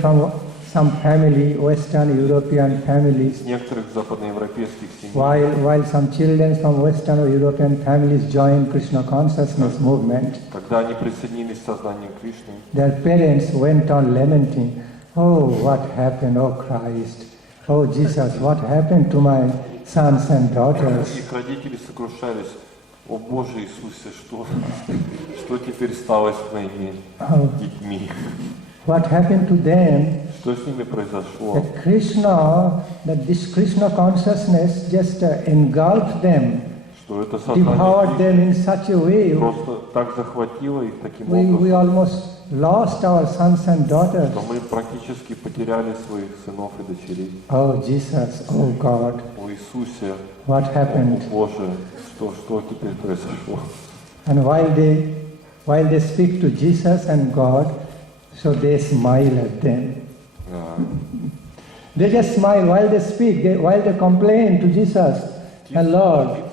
from some family, Western European families, некоторых западноевропейских семей, while some children from Western or European families joined Krishna consciousness movement, когда они присоединились к сознанию Кришны, their parents went on lamenting, oh, what happened, oh Christ, oh Jesus, what happened to my sons and daughters? их родители сокрушались: «О Боже Иисусе, что теперь стало с моими детьми? What happened to them? Что с ними произошло?» That this Krishna consciousness just engulfed them, Что это devoured сознание them in such a way. просто так захватило их таким We образом. lost our sons and daughters. что мы практически потеряли своих сынов и дочерей. Oh Jesus, oh God, О Иисусе, what о happened? Боже, что теперь произошло? And while they speak to Jesus and God, so they smile at them. They just smile while they speak, while they complain to Jesus and Lord.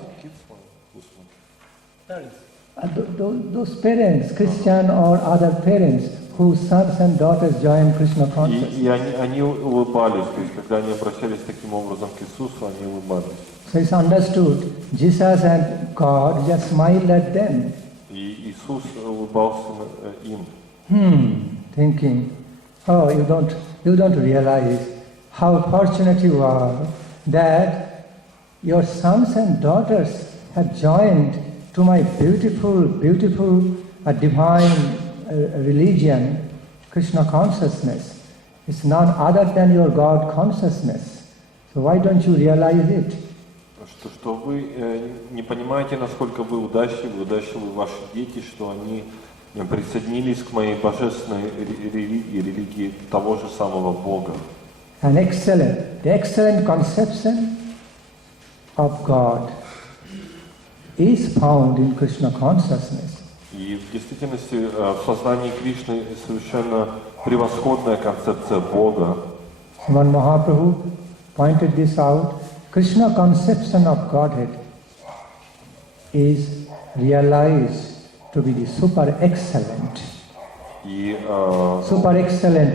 Those parents, Christian or other parents, whose sons and daughters join Krishna consciousness. И они улыбались, то есть когда они обращались таким образом к Иисусу, они улыбались. So it's understood, Jesus and God just smiled at them. И Иисус улыбался им. Thinking, oh, you don't realize how fortunate you are that your sons and daughters have joined to my beautiful divine religion, Krishna consciousness. It's none other than your God consciousness. So why don't you realize it? Что вы не понимаете, насколько вы удачливы ваши дети, что они присоединились к моей божественной религии того же самого Бога. The excellent conception of God is found in Krishna consciousness. И в действительности в сознании Кришны совершенно превосходная концепция Бога. Srimad Mahaprabhu pointed this out. Krishna conception of Godhead is realized to be the super excellent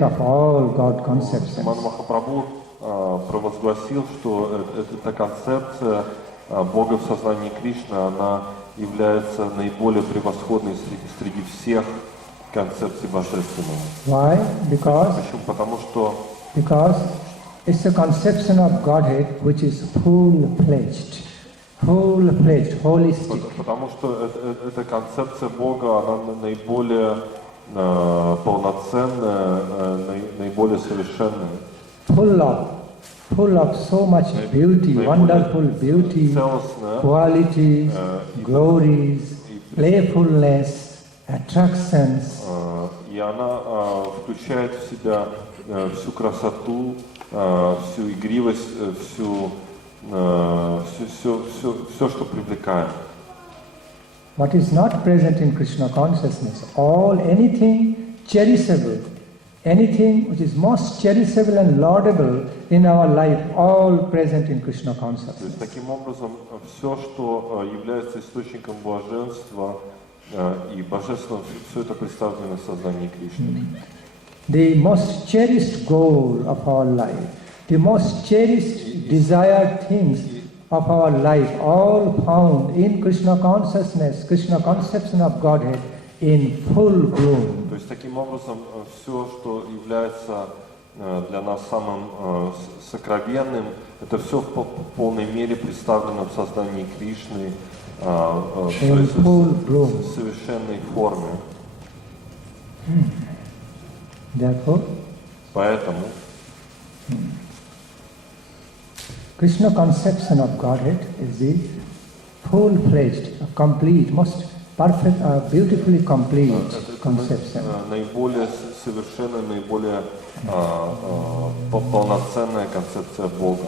of all God conceptions. Сримад Махапрабху провозгласил, что эта концепция Бога в сознании Кришны, она является наиболее превосходной среди всех концепций божественного. Why? Почему? Потому что it's a conception of Godhead which is full-fledged, holistic. Потому что эта концепция Бога, она наиболее полноценная, наиболее совершенная. Full of so much beauty, wonderful beauty, qualities, glories, playfulness, attractions. И она включает в себя всю красоту, всю игривость, все, что привлекает. What is not present in Krishna consciousness, anything cherishable, anything which is most cherishable and laudable in our life, all present in Krishna То есть, consciousness. таким образом, все, что является источником блаженства и божественного, все это представлено в сознании Кришны. The most cherished goal of our life, the most cherished desired things of our life, all found in Krishna consciousness, Krishna conception of Godhead in full bloom. То есть, таким образом, все, что является для нас самым сокровенным, это все в полной мере представлено в сознании Кришны в совершенной форме. Therefore, Поэтому Krishna conception of Godhead is the full-fledged, complete, most perfect, beautifully complete conception. наиболее совершенная, наиболее полноценная концепция Бога.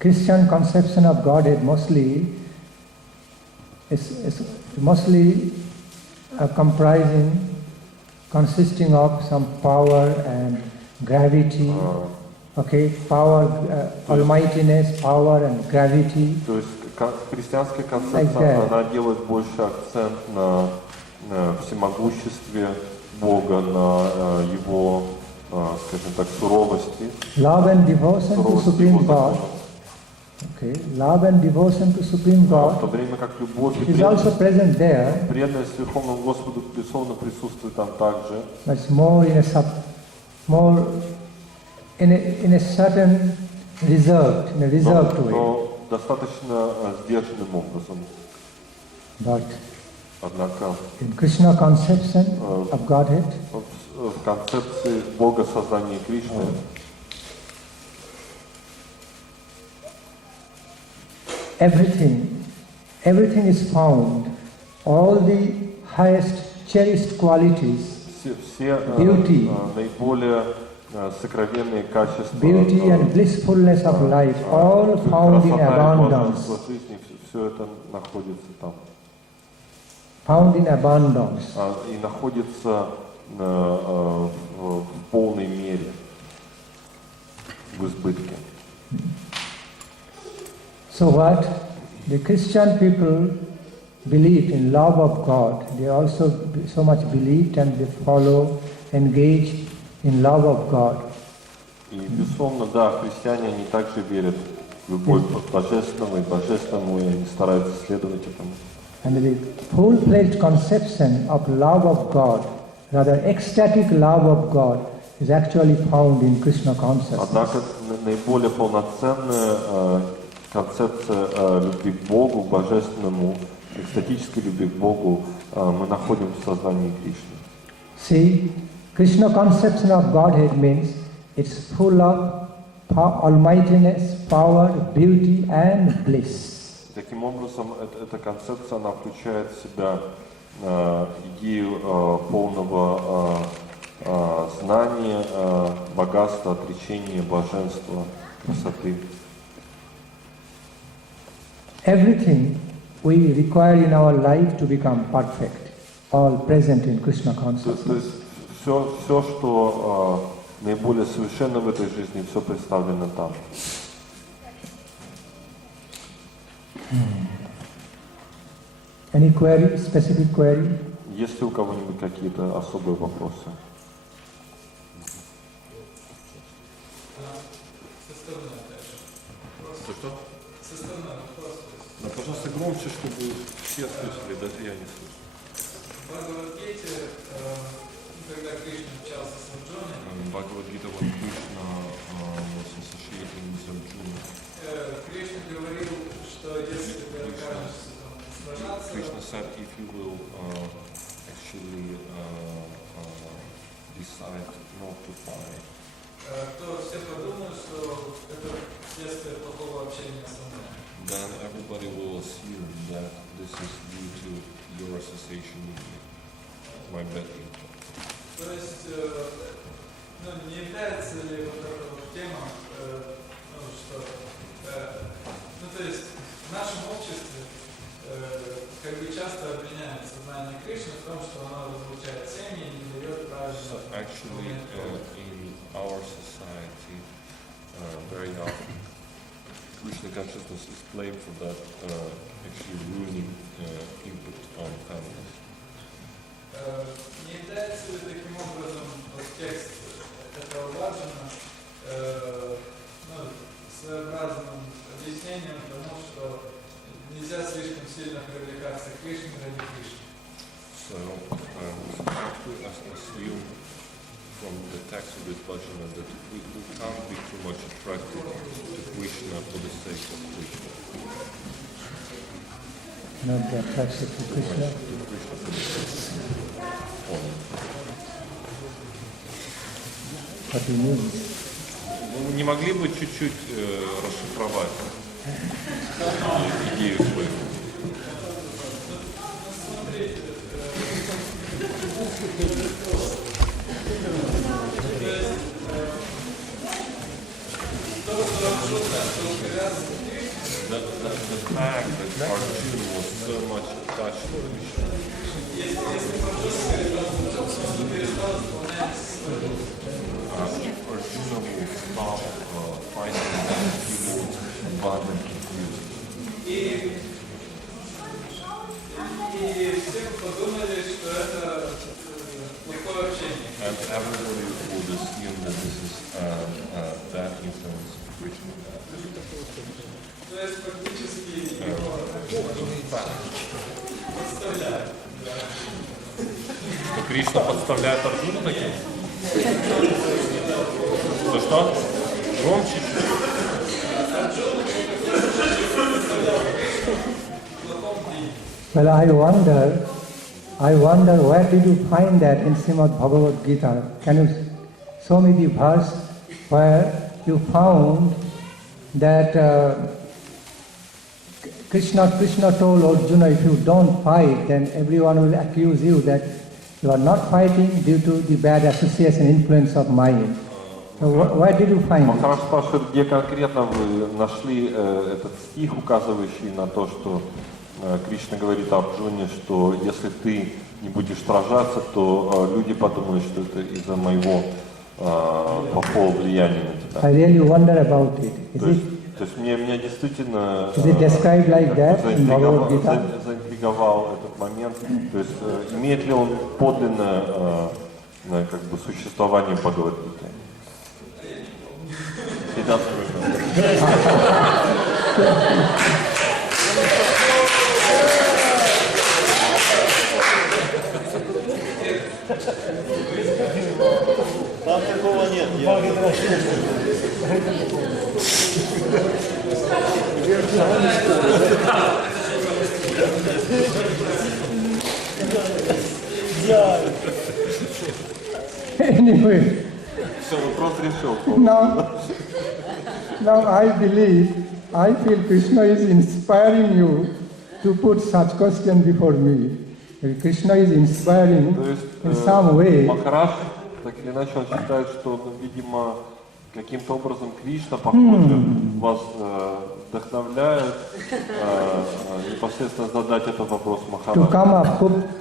Christian conception of Godhead mostly is mostly consisting of some power and gravity. Okay, power, almightiness, power and gravity. То есть христианская концепция, она делает больше акцент на всемогуществе Бога, на его, скажем так, суровости. Love and devotion to Supreme God. Okay, love and devotion to Supreme God В то время как любовь и is also present there, преданность Верховному Господу безусловно присутствует там также. but it's more in a certain reserved way. Но достаточно сдержанным образом. But Однако in Krishna conception of Godhead, в концепции Бога сознания Кришны everything is found, all the highest cherished qualities, все Beauty. наиболее сокровенные качества, beauty and blissfulness of life, all found in красота и abundance. блаженство жизни, все это находится там. Found in abundance. И находится в полной мере, в избытке. So what? The Christian people believe in love of God. They also so much believed and they follow, engage in love of God. И безусловно, да, христиане, они также верят в любовь божественного и божественному, и они стараются следовать этому. And the full-fledged conception of love of God, rather ecstatic love of God, is actually found in Krishna consciousness. Однако наиболее полноценная концепция любви к Богу, к божественному, экстатической любви к Богу мы находим в сознании Кришны. See, Krishna conception of Godhead means it's full of almightiness, power, beauty and bliss. Таким образом, эта концепция, она включает в себя идею полного знания, богатства, отречения, блаженства, красоты. Everything we require in our life to become perfect, all present in Krishna То consciousness. есть все, что наиболее совершенно в этой жизни, все представлено там. Any query, specific query? Есть ли у кого-нибудь какие-то особые вопросы? Что? Да, пожалуйста, громче, чтобы все слышали, даже я не слышу. В Бхагавад-гите, когда Кришна общался с Арджуной, Бхагавад-гита, вот Кришна was associating with Arjuna. Кришна говорил, что если ты окажешься сражаться, Krishna said, if you will actually decide not to fight, то все подумают, что это следствие плохого общения со мной. then everybody will assume that this is due to your association with me, my bad influence. То есть, не является ли вот эта вот тема, что, то есть в нашем обществе как бы часто обвиняют сознание Кришны в том, что оно разлучает семьи и не дает правильного. Actually, in our society, very often, Krishna consciousness is blamed for that, actually ruining input on families. Не является ли таким образом вот текст этого Баджана своеобразным объяснением тому, что нельзя слишком сильно привлекаться к Кришне ради Кришны? So, we have to assume from the text of this bhajana that we can't be too much attracted to Krishna for the sake of Krishna. Not be attracted to Krishna. To Krishna for the sake of honor. What do you mean? Вы не могли бы чуть-чуть расшифровать идею свою? The fact that Arjuna was so much attached to Krishna. If Arjuna will stop fighting, then he will abandon confusion. And everybody would assume that this is bad influence of Krishna. Что Кришна подставляет Арджуну таким? Что? Громче. Well, I wonder where did you find that in Srimad Bhagavad Gita? Can you show me the verse where you found that Krishna told Arjuna, if you don't fight, then everyone will accuse you that You are not fighting due to the bad association influence of mind. So where did you find it? Махарадж спрашивает, где конкретно вы нашли этот стих, указывающий на то, что Кришна говорит Арджуне, что если ты не будешь сражаться, то люди подумают, что это из-за моего плохого влияния на тебя. I really wonder about it. То есть меня действительно Is it described like that in Bhagavad Gita? заинтриговал этот момент. То есть имеет ли он подлинное как бы существование Бхагавад-гиты? Там такого нет. Anyway, Все, вопрос решил. now I feel Krishna is inspiring you to put such question before me. Krishna is inspiring in some way. Махарадж, так или иначе, он считает, что, видимо, каким-то образом Кришна, похоже, вас вдохновляет непосредственно задать этот вопрос Махараджу.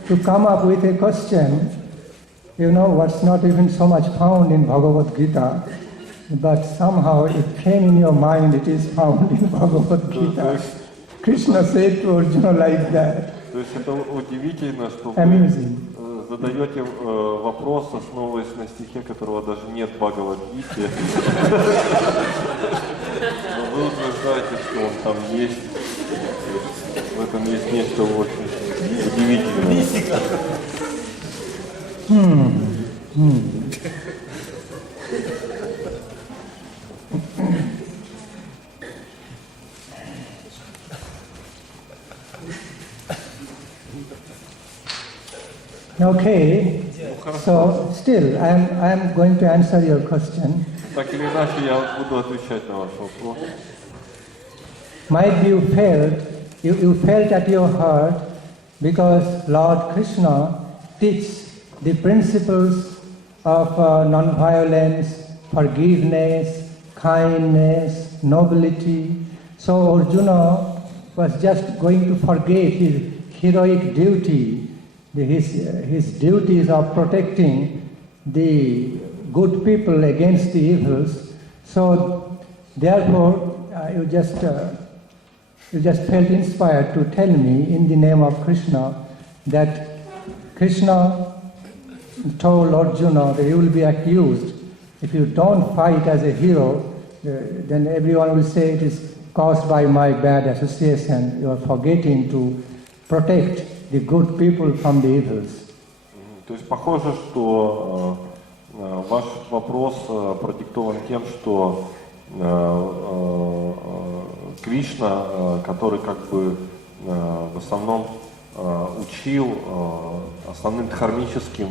To come up with a question, you know, what's not even so much found in Bhagavad Gita, but somehow it came in your mind, it is found in Bhagavad Gita. Krishna said to Arjuna like that. То есть это удивительно, что вы задаете вопрос, основываясь на стихе, которого даже нет в Бхагавад-гите. Но вы утверждаете, что он там есть. В этом есть нечто очень удивительное. Okay, so still I am going to answer your question. Так или иначе, я буду отвечать на ваш вопрос. Might be you felt at your heart because Lord Krishna teaches the principles of non-violence, forgiveness, kindness, nobility. So Arjuna was just going to forget his heroic duty, his duties of protecting the good people against the evils. So therefore, you just felt inspired to tell me in the name of Krishna that Krishna told Arjuna that you will be accused. If you don't fight as a hero, then everyone will say it is caused by my bad association. You are forgetting to protect the good people from the evils. То есть похоже, что ваш вопрос продиктован тем, что Кришна, который как бы в основном учил основным дхармическим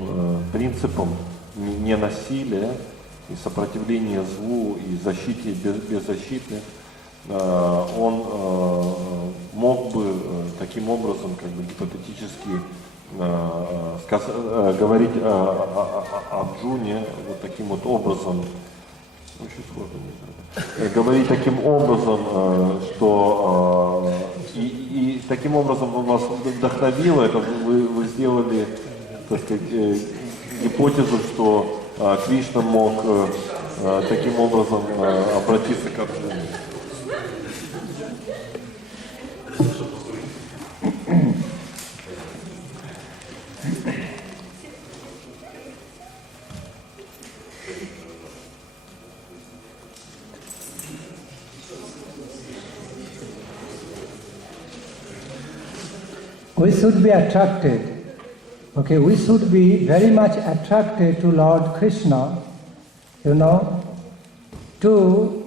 принципам ненасилия и сопротивления злу и защите беззащитных, он мог бы таким образом, как бы гипотетически говорить о Арджуне вот таким вот образом, очень сложно, говорить таким образом, что и таким образом он вас вдохновил, это вы сделали, так сказать, гипотезу, что Кришна мог таким образом обратиться к Арджуне. We should be attracted. Okay, we should be very much attracted to Lord Krishna, you know, to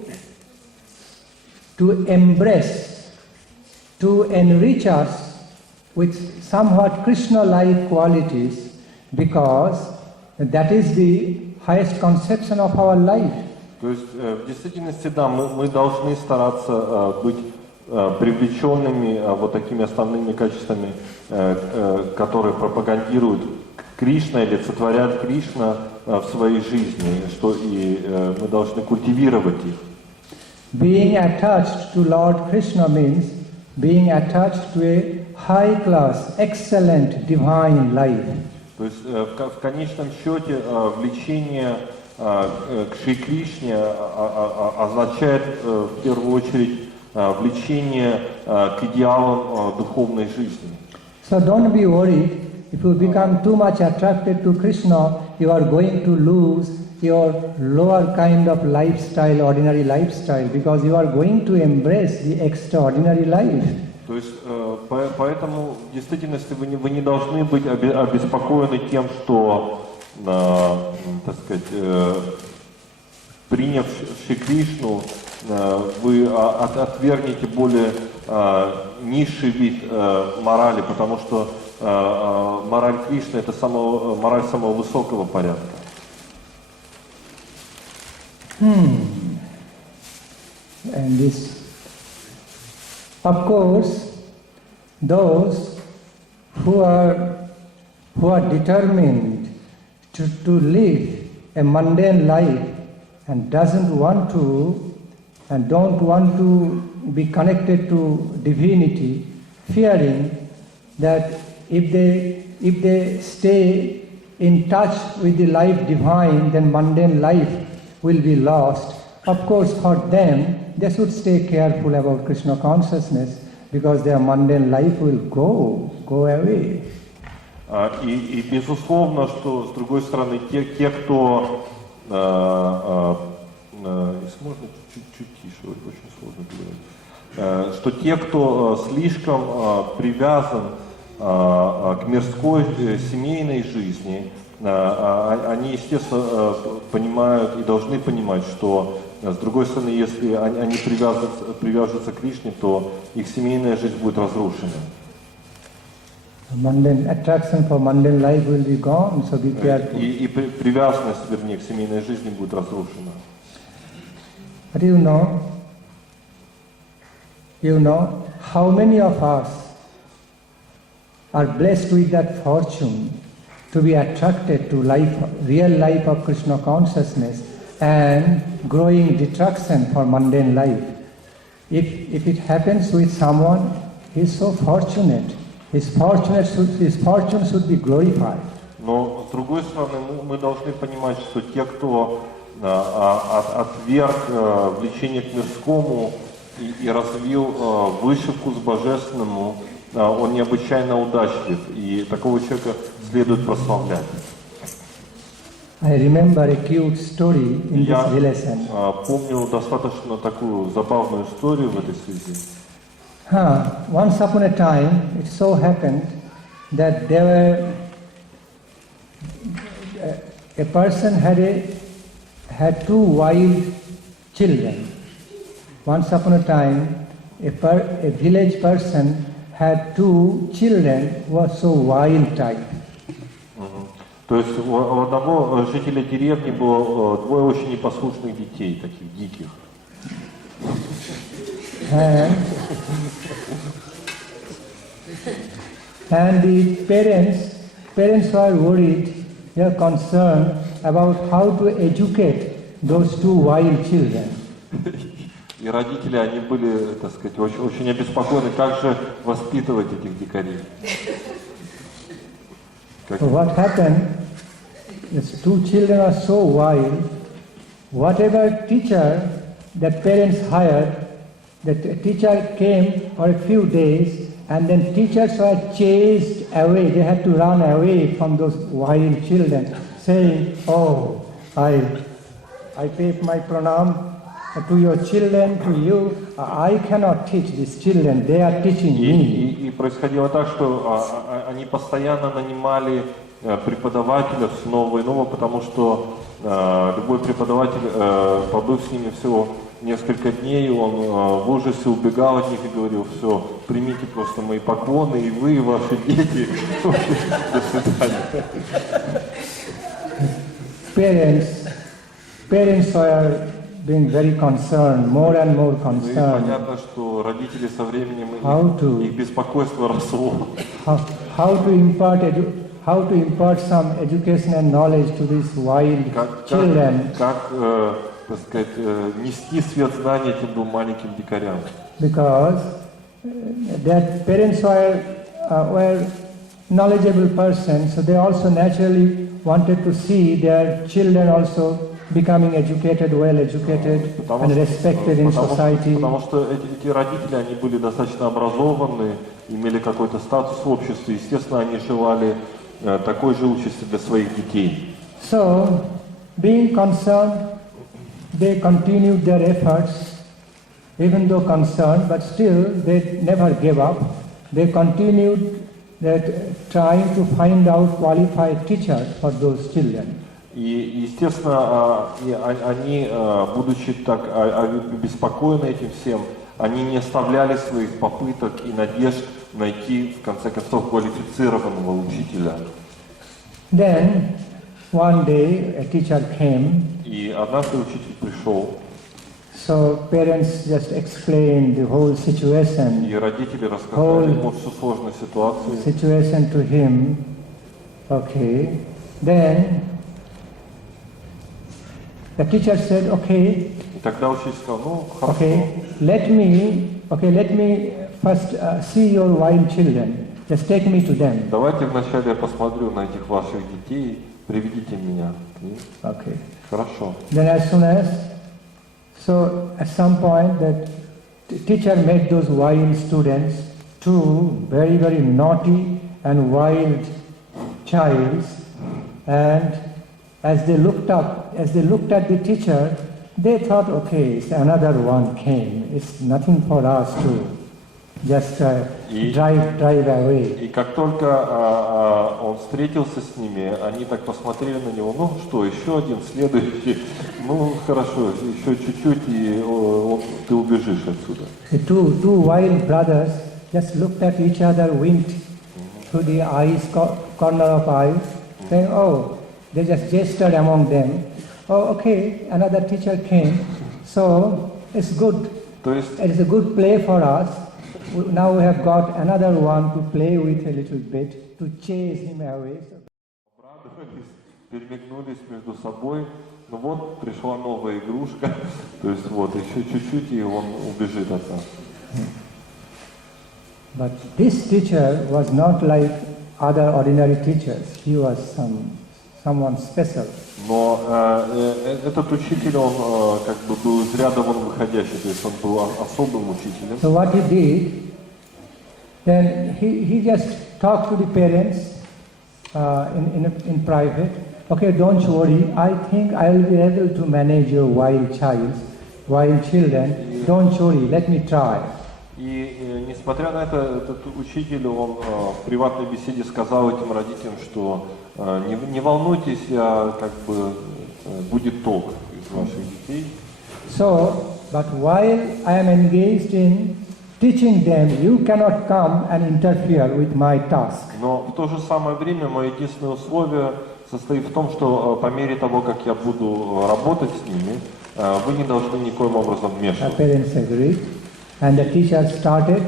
embrace, to enrich us with somewhat Krishna-like qualities, because that is the highest conception of our life. То есть в действительности, да, мы должны стараться быть привлеченными вот такими основными качествами, которые пропагандируют Кришна или олицетворят Кришна в своей жизни, что и мы должны культивировать их. Being attached to Lord Krishna means being attached to a high-class, excellent, divine life. То есть в конечном счете влечение к Шри Кришне означает в первую очередь влечение к идеалам духовной жизни. So don't be worried. If you become too much attracted to Krishna, you are going to lose your lower kind of lifestyle, ordinary lifestyle, because you are going to embrace the extraordinary life. То есть, поэтому в действительности вы не должны быть обеспокоены тем, что, так сказать, приняв Шри Кришну, вы отвергнете более низший вид морали, потому что мораль Кришны — это мораль самого высокого порядка. And this, of course, those who are determined to live a mundane life and don't want to be connected to divinity, fearing that if they stay in touch with the life divine, then mundane life will be lost. Of course, for them, they should stay careful about Krishna consciousness, because their mundane life will go away. И безусловно, что с другой стороны, те кто, если можно чуть тише, очень сложно говорить, что те, кто слишком привязан к мирской семейной жизни, они, естественно, понимают и должны понимать, что, с другой стороны, если они привяжутся к Кришне, то их семейная жизнь будет разрушена. Mundane attraction for mundane life will be gone, so be careful. И привязанность, вернее, к семейной жизни будет разрушена. But you know how many of us are blessed with that fortune to be attracted to real life of Krishna consciousness and growing detraction for mundane life. If it happens with someone, he is so fortunate. His fortune should be glorified. Но с другой стороны, мы должны понимать, что те, кто отверг влечение к мирскому и развил вышивку с божественному, он необычайно удачлив, и такого человека следует прославлять. I remember a cute story in Я this relation. помню достаточно такую забавную историю в этой связи. Once upon a time, it so happened that a person had two wild children. Once upon a time, a village person had two children who were so wild type. То есть у одного жителя деревни было двое очень непослушных детей, таких диких. And the parents were worried, they are concerned about how to educate those two wild children. И родители, они были, так сказать, очень обеспокоены, как же воспитывать этих дикарей. So what happened? These two children are so wild. Whatever teacher that parents hired, the teacher came for a few days, and then teachers were chased away. They had to run away from those wild children, saying, "Oh, I pay my pranam to your children, to you. I cannot teach these children. They are teaching me." И происходило так, что они постоянно нанимали преподавателя снова и снова, потому что любой преподаватель, побыв с ними всего несколько дней, он в ужасе убегал от них и говорил: все, примите просто мои поклоны, и вы, и ваши дети. До свидания. Parents are being very concerned, more and more concerned. Понятно, что родители со временем их беспокойство росло. How how to impart some education and knowledge to these wild children. Как так сказать, нести свет знаний этим двум маленьким дикарям. Because their parents were knowledgeable persons, so they also naturally wanted to see their children also becoming educated, well educated, and respected in society. Потому что эти родители, они были достаточно образованы, имели какой-то статус в обществе, естественно, они желали такой же участи для своих детей. So, being concerned, they continued their efforts, even though concerned, but still they never gave up. They continued trying to find out qualified teachers for those children. И, естественно, они, будучи так обеспокоены этим всем, они не оставляли своих попыток и надежд найти, в конце концов, квалифицированного учителя. Then, one day, a teacher came. И однажды учитель пришел. So parents just explained the whole situation. И родители рассказали ему всю сложную ситуацию. Situation to him. Okay. Then the teacher said, okay. И тогда учитель сказал, ну хорошо. Okay, let me first see your wild children. Just take me to them. Давайте вначале я посмотрю на этих ваших детей, приведите меня к ним. Okay. Хорошо. Then so at some point that teacher met those wild students, two very, very naughty and wild childs, and as they looked at the teacher, they thought, okay, another one came. It's nothing for us to just drive away. И как только он встретился с ними, они так посмотрели на него, ну что, еще один, следующий, ну хорошо, еще чуть-чуть, и ты убежишь отсюда. The two wild brothers just looked at each other, winked through the eyes, corner of eyes, saying, oh, they just gestured among them. Oh, okay, another teacher came, so it's good. It is a good play for us. Now we have got another one to play with a little bit, to chase him away. Перемигнулись между собой, ну вот пришла новая игрушка, то есть вот еще чуть-чуть и он убежит от нас. But this teacher was not like other ordinary teachers. He was someone special. Но этот учитель, он как бы был из ряда вон выходящий, то есть он был особым учителем. So what he did, then he just talked to the parents in private. Okay, don't worry. I think I will be able to manage your wild children. Don't worry. Let me try. И несмотря на это, этот учитель, он в приватной беседе сказал этим родителям, что не волнуйтесь, как бы будет толк из ваших детей. So, but while I am engaged in teaching them, you cannot come and interfere with my task. Но в то же самое время мое единственное условие состоит в том, что по мере того, как я буду работать с ними, вы не должны никоим образом вмешиваться. The parents agreed, and the teacher started.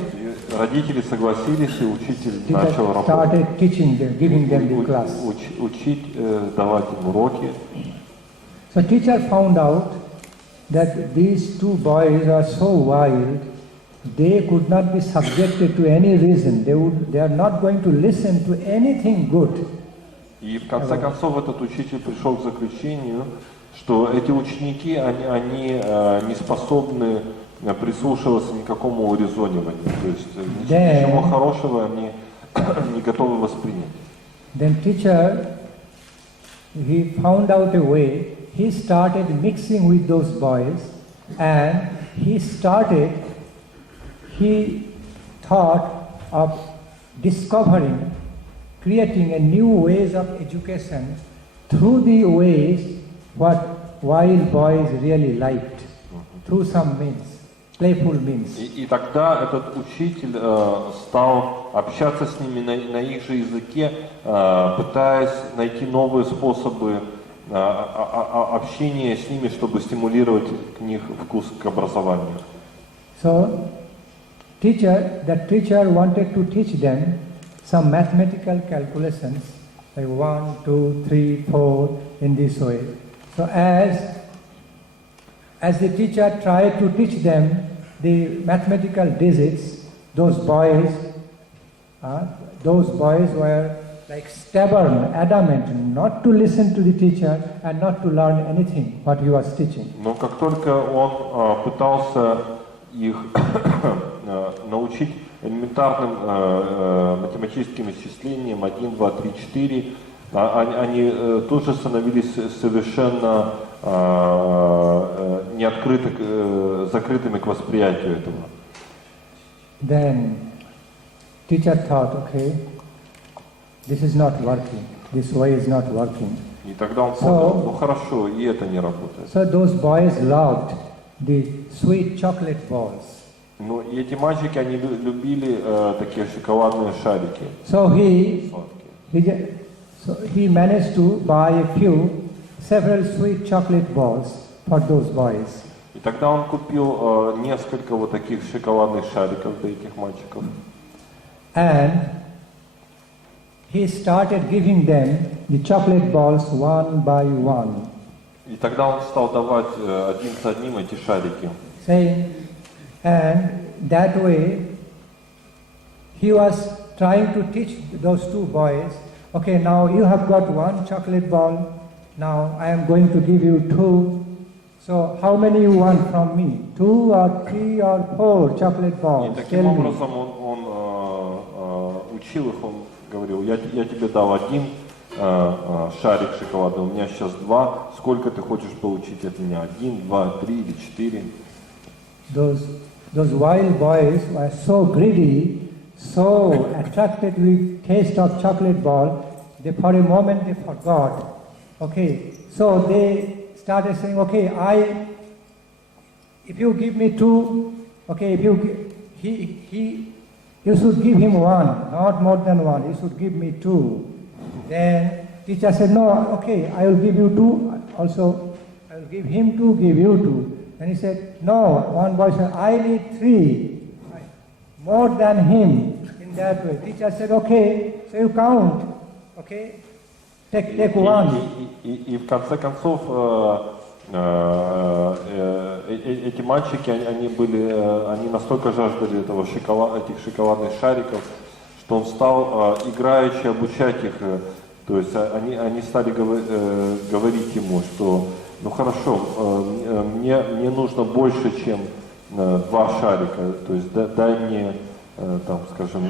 Родители согласились, и учитель начал работать. Started teaching them, giving them the class. Учить, давать им уроки. So teacher found out that these two boys are so wild, they could not be subjected to any reason. They are not going to listen to anything good. И в конце концов этот учитель пришел к заключению, что эти ученики, они не способны прислушиваться никакому урезониванию, то есть ничего хорошего они не готовы воспринять. Then teacher, he found out a way. He started mixing with those boys, and he thought of discovering, creating a new ways of education through the ways what wild boys really liked, through some means. И тогда этот учитель стал общаться с ними на их же языке, пытаясь найти новые способы общения с ними, чтобы стимулировать к них вкус к образованию. So, the teacher wanted to teach them some mathematical calculations like 1, 2, 3, 4, in this way. So as the teacher tried to teach them the mathematical digits, those boys were like stubborn, adamant, not to listen to the teacher and not to learn anything what he was teaching. Но как только он пытался их научить элементарным математическим исчислениям 1, 2, 3, 4, они тут же становились совершенно закрытыми к восприятию этого. Then teacher thought, okay, this is not working, this way is not working. И тогда он понял, ну хорошо, и это не работает. So those boys loved the sweet chocolate balls. Ну и эти мальчики, они любили такие шоколадные шарики. So he managed to buy several sweet chocolate balls for those boys. И тогда он купил несколько вот таких шоколадных шариков для этих мальчиков. And he started giving them the chocolate balls one by one. И тогда он стал давать один за одним эти шарики. Saying, and that way he was trying to teach those two boys, okay, now you have got one chocolate ball, now I am going to give you two. So how many you want from me? 2 or 3 or 4 chocolate balls? И таким образом он учил их, он говорил, я тебе дал один шарик шоколадный, у меня сейчас 2, сколько ты хочешь получить от меня? 1, 2, 3 или 4? Those wild boys were so greedy, so attracted with taste of chocolate ball, they for a moment they forgot. Okay, so they started saying, okay, if you give me 2, okay, you should give him 1, not more than 1, you should give me 2. Then teacher said, no, okay, I will give you 2, also I will give him 2, give you 2. And he said, no, one boy said, I need 3, more than him, in that way. Teacher said, okay, so you count, okay, take 1. И в конце концов эти мальчики, они настолько жаждали этих шоколадных шариков, что он стал играючи обучать их. То есть они стали говорить ему, что ну хорошо, мне нужно больше, чем 2 шарика, то есть дай мне, там, скажем,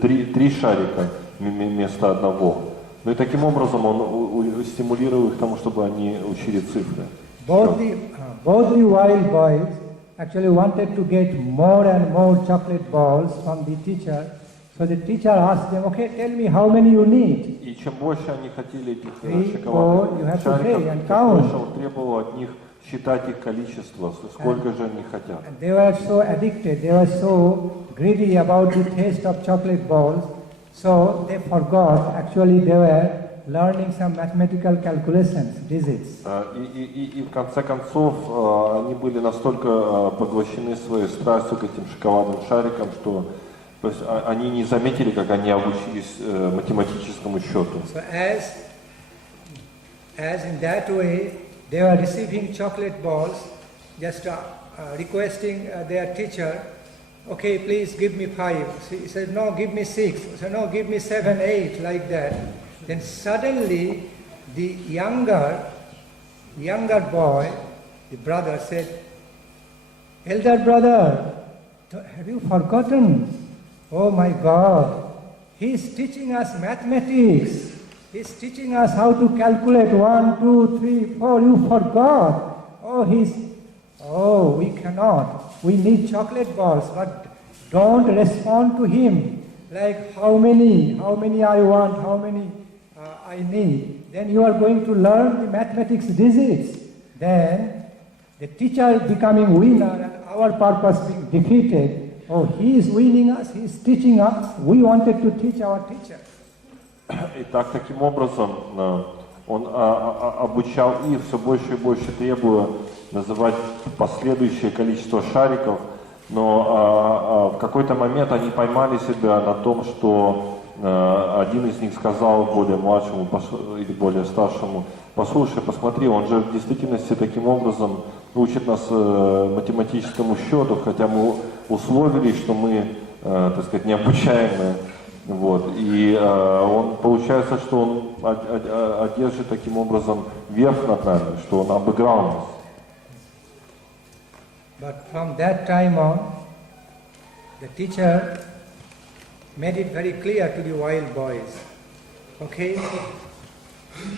3 шарика вместо одного. Ну и таким образом он стимулировал их к тому, чтобы они учили цифры. Both the wild boys actually wanted to get more and more chocolate balls from the teacher. So the teacher asked them, okay, tell me how many you need. И чем больше они хотели этих 3, 4, шоколадных you have to шариков, pay and тем count. больше он требовал от них считать их количество, сколько же они хотят. And they were so addicted, they were so greedy about the taste of chocolate balls, so they forgot, actually they were learning some mathematical calculations, digits. И в конце концов они были настолько поглощены своей страстью к этим шоколадным шарикам, что то есть они не заметили, как они обучились математическому счету. So as in that way they were receiving chocolate balls, just requesting their teacher, okay, please give me 5. He said, no, give me 6. He said, no, give me 7, 8, like that. Then suddenly the younger boy, the brother said, elder brother, have you forgotten? Oh my God, he is teaching us mathematics. He is teaching us how to calculate 1, 2, 3, 4. You forgot. Oh, we cannot. We need chocolate balls, but don't respond to him. Like how many I want, how many I need. Then you are going to learn the mathematics digits. Then the teacher becoming winner and our purpose being defeated. Oh, he is winning us, he is teaching us. We wanted to teach our teacher. Итак, таким образом он обучал их, все больше и больше требуя называть последующее количество шариков, но в какой-то момент они поймали себя на том, что один из них сказал более младшему или более старшему: послушай, посмотри, он же в действительности таким образом учит нас математическому счету, хотя мы условились, что мы, так сказать, необучаемые. Вот. И он, получается, что он одержит таким образом верх над нами, что он обыграл нас. But from that time on, the teacher made it very clear to the wild boys, okay,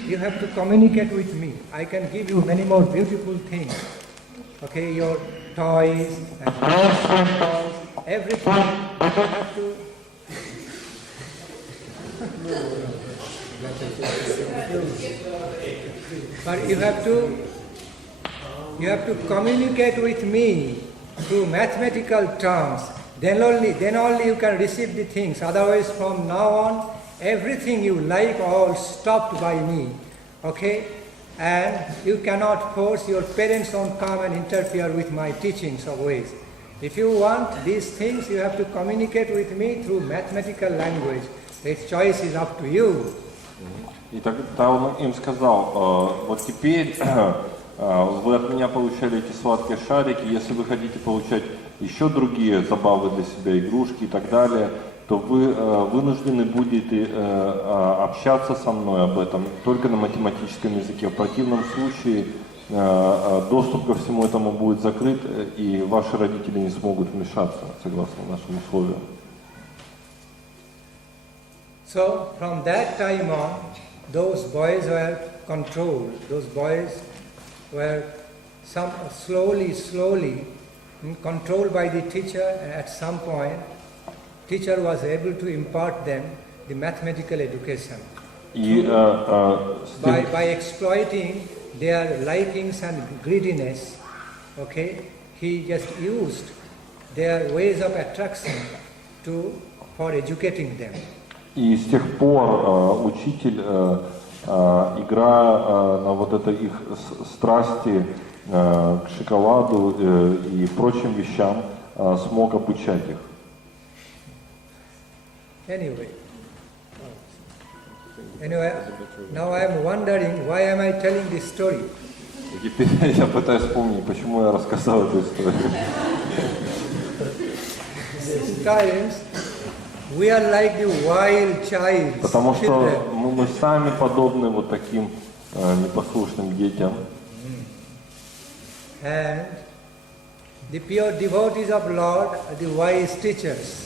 you have to communicate with me. I can give you many more beautiful things, okay, your toys and toys, everything. You have to but you have to communicate with me through mathematical terms. Then only you can receive the things. Otherwise, from now on, everything you like all stopped by me. Okay? And you cannot force your parents to come and interfere with my teachings or ways. If you want these things, you have to communicate with me through mathematical language. Its choice is up to you. И тогда он им сказал: вот теперь вы от меня получали эти сладкие шарики, если вы хотите получать еще другие забавы для себя, игрушки и так далее, то вы вынуждены будете общаться со мной об этом только на математическом языке. В противном случае доступ ко всему этому будет закрыт, и ваши родители не смогут вмешаться, согласно нашим условиям. So from that time on, those boys were controlled. Those boys were slowly controlled by the teacher, and at some point, teacher was able to impart them the mathematical education. By exploiting their likings and greediness, okay, he just used their ways of attraction for educating them. И с тех пор учитель, играя на вот это их страсти к шоколаду и прочим вещам, смог обучать их. Anyway, now I am wondering why am I telling this story? И теперь я пытаюсь вспомнить, почему я рассказал эту историю. Sometimes we are like the wild child. Потому что мы сами подобны вот таким непослушным детям. And the pure devotees of Lord are the wise teachers.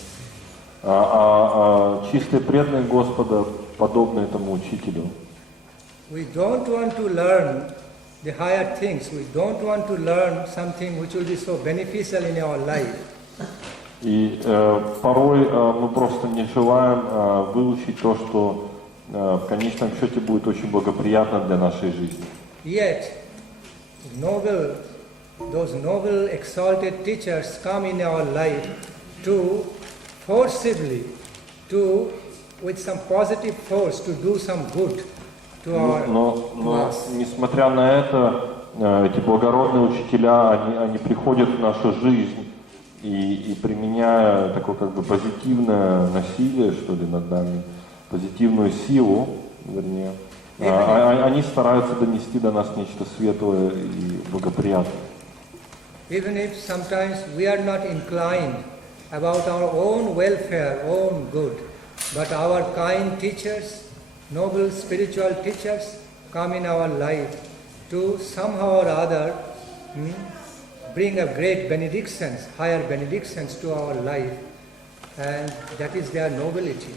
Чистые преданные Господа подобны этому учителю. We don't want to learn the higher things. We don't want to learn something which will be so beneficial in our life. И порой мы просто не желаем выучить то, что в конечном счете будет очень благоприятно для нашей жизни. Yet, those noble, exalted teachers come in our life to forcibly, with some positive force, to do some good to us. Несмотря на это, эти благородные учителя, они приходят в нашу жизнь и применяя такое как бы позитивное насилие, что ли, над нами, позитивную силу, вернее, они стараются донести до нас нечто светлое и благоприятное. Even if sometimes we are not inclined about our own welfare, own good, but our kind teachers, noble spiritual teachers come in our life to somehow or other bring a great benedictions, higher benedictions to our life, and that is their nobility.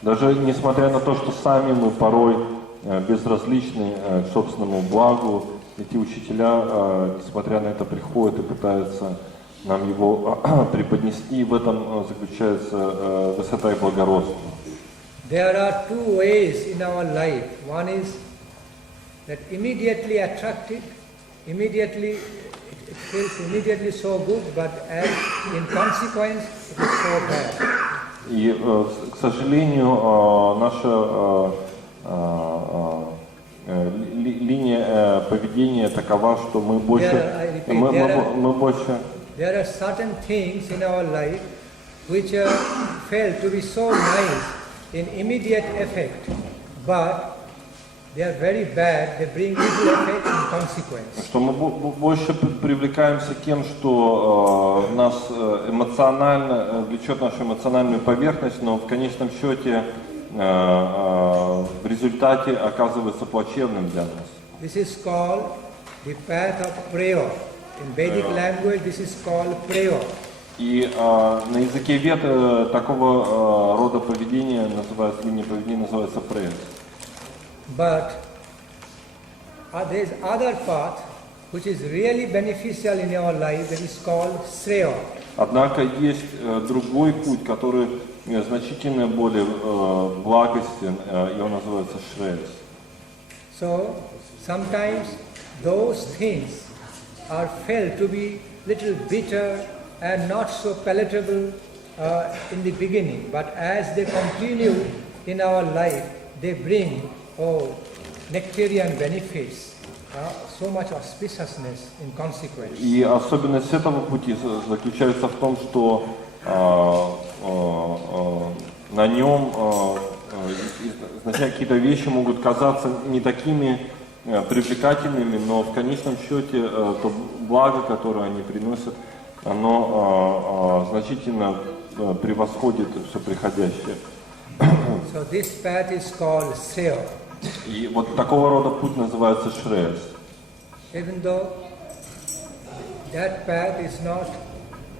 Даже несмотря на то, что сами мы порой безразличны к собственному благу, эти учителя, несмотря на это, приходят и пытаются нам его преподнести, и в этом заключается высота и благородство. There are two ways in our life. One is that immediately attractive, it feels immediately so good, but in consequence it is so bad. И, к сожалению, наша линия поведения такова, что мы больше... There are certain things in our life which are felt to be so nice in immediate effect, but they are very bad, they bring evil effect in consequence. Что мы больше привлекаемся тем, что нас эмоционально влечет нашу эмоциональную поверхность, но в конечном счете в результате оказывается плачевным для нас. This is called the path of prayer. In Vedic language, this is called prayer. И на языке вед такого рода поведения называется, линия поведения называется prayer. But there is other path which is really beneficial in our life, that is called Shreya. Однако есть другой путь, который значительно более благостен, и он называется Shreya. So sometimes those things are felt to be little bitter and not so palatable in the beginning, but as they continue in our life, they bring nectarian benefits, so much auspiciousness in consequence. И особенность этого пути заключается в том, что на нем изначально какие-то вещи могут казаться не такими привлекательными, но в конечном счете то благо, которое они приносят, оно значительно превосходит все приходящее. So this path is called Shreya. И вот такого рода путь называется Shreya. Even though that path is not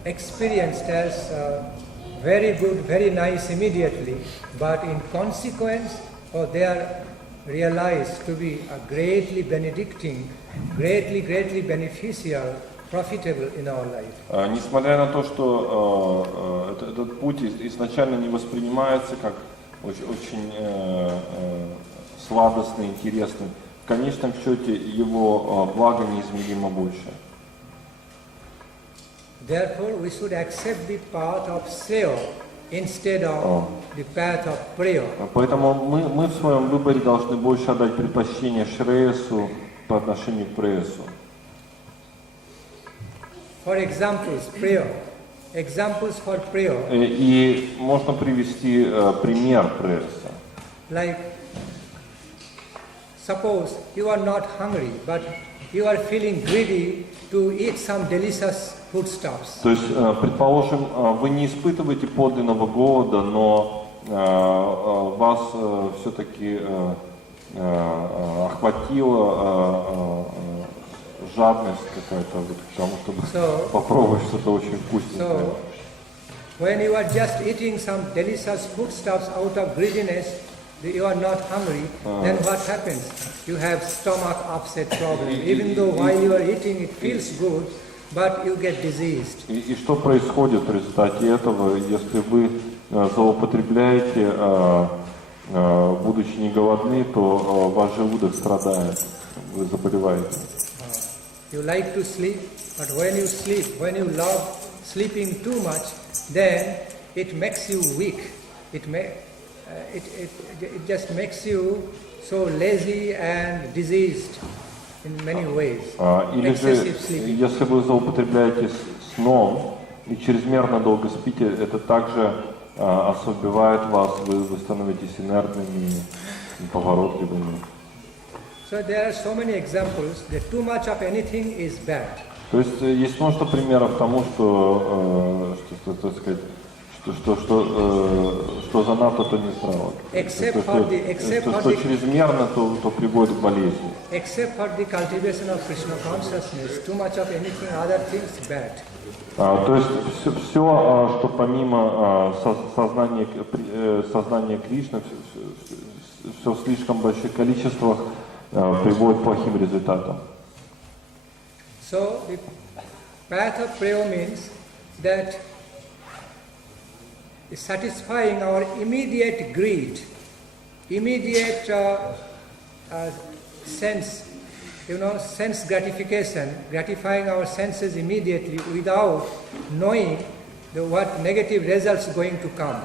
experienced as very good, very nice immediately, but in consequence, they are realized to be a greatly benedicting, greatly beneficial, profitable in our life. Несмотря на то, что этот путь изначально не воспринимается как очень сладостный, интересный, в конечном счете его благо неизмеримо больше. Therefore, we should accept the path of Shreya instead of the path of prayer. Поэтому мы в своем выборе должны больше отдать предпочтение Шреясу по отношению к Преясу. For examples, prayer. Examples for prayer. И можно привести пример Преяса. Like, suppose you are not hungry, but you are feeling greedy to eat some delicious foodstuffs. То есть, предположим, вы не испытываете подлинного голода, но вас все-таки охватила жадность какая-то вот к тому, чтобы попробовать что-то очень вкусненькое. So, when you are just eating some delicious foodstuffs out of greediness, you are not hungry, then what happens? You have stomach upset problem. Even though while you are eating it feels good, but you get diseased. И что происходит в результате этого, если вы злоупотребляете, будучи не голодны, то ваш желудок страдает, вы заболеваете. You like to sleep, but when you sleep, when you love sleeping too much, then it makes you weak. It just makes you so lazy and diseased in many ways. Или же, если вы злоупотребляете сном и чрезмерно долго спите, это также ослабевает вас, вы становитесь инертными, неповоротливыми. So there are so many examples that too much of anything is bad. То есть есть множество примеров тому, что так сказать, что занадто, то не здраво. Что чрезмерно, то приводит к болезни. Except for the cultivation of Krishna consciousness, too much of anything other things bad. То есть все, что помимо сознания Кришны, все в слишком больших количествах приводит к плохим результатам. So the path of prayer means that satisfying our immediate greed, immediate sense, sense gratification, gratifying our senses immediately without knowing what negative results going to come.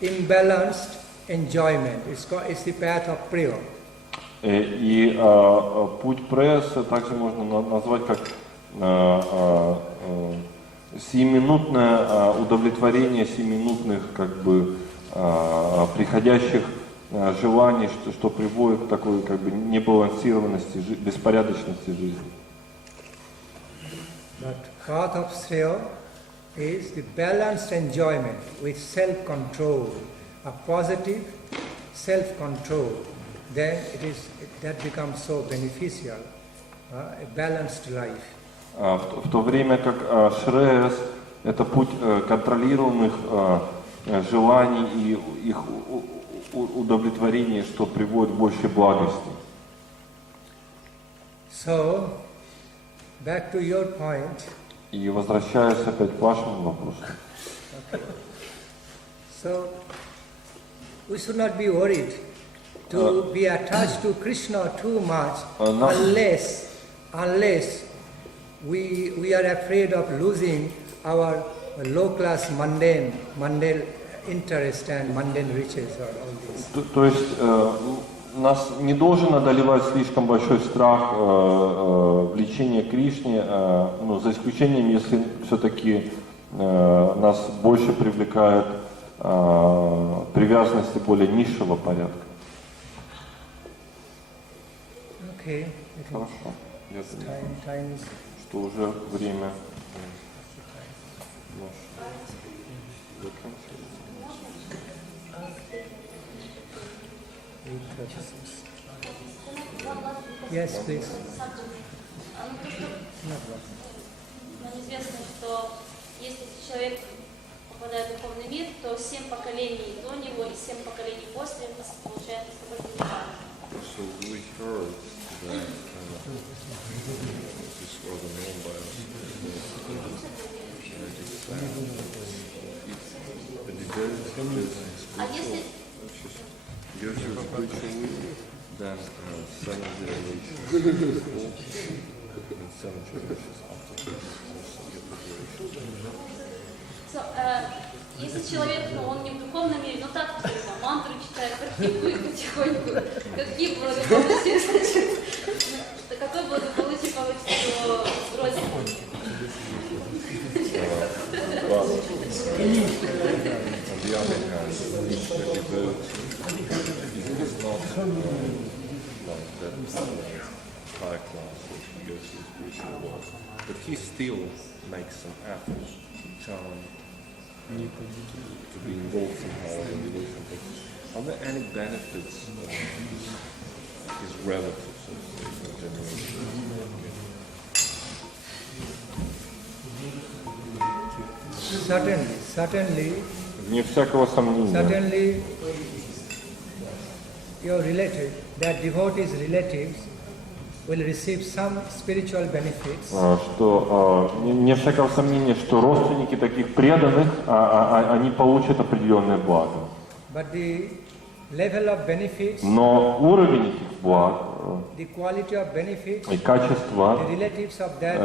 Imbalanced enjoyment. It's the path of prayer. И путь Преяса также можно назвать как сиюминутное удовлетворение сиюминутных приходящих желаний, что приводит к такой как бы небалансированности, беспорядочности жизни. But path of Shreya is the balanced enjoyment with self-control, a positive self-control. Then that becomes so beneficial, a balanced life. В то время как Шреяс – это путь контролируемых желаний и их удовлетворения, что приводит к большей благости. So, back to your point. И возвращаясь опять к вашему вопросу. So, we should not be worried to be attached to Krishna too much unless we are afraid of losing our low-class mundane interest and mundane riches or all this. То есть нас не должен одолевать слишком большой страх влечения к Кришне, ну, за исключением, если все-таки нас больше привлекает привязанности более низшего порядка. Okay. Хорошо. Я думаю, Time is... что уже время заканчивается. Yes, please. Нам известно, что если человек попадает в духовный мир, то 7 поколений до него и 7 поколений после получает освобождение. So we heard that this was known by us. А если then 7 generations and 7 generations after. So, если человек, ну, он не в духовном мире, но так, мантру читает, практикует потихоньку, какие благополучия, какое благополучие получится его родственникам? On the other hand, the devotee is not like that high class that he goes to the spiritual world, but he still makes some effort to be involved somehow in the devotion practice. Are there any benefits his relatives of the generation? Certainly. Вне всякого сомнения. Certainly, your relative, that devotees' relatives, will receive some spiritual benefits. Что не всякого сомнения, что родственники таких преданных, они получат определенное благо. But the level of benefits, Но уровень этих благ the quality of benefits, и качество the relatives of that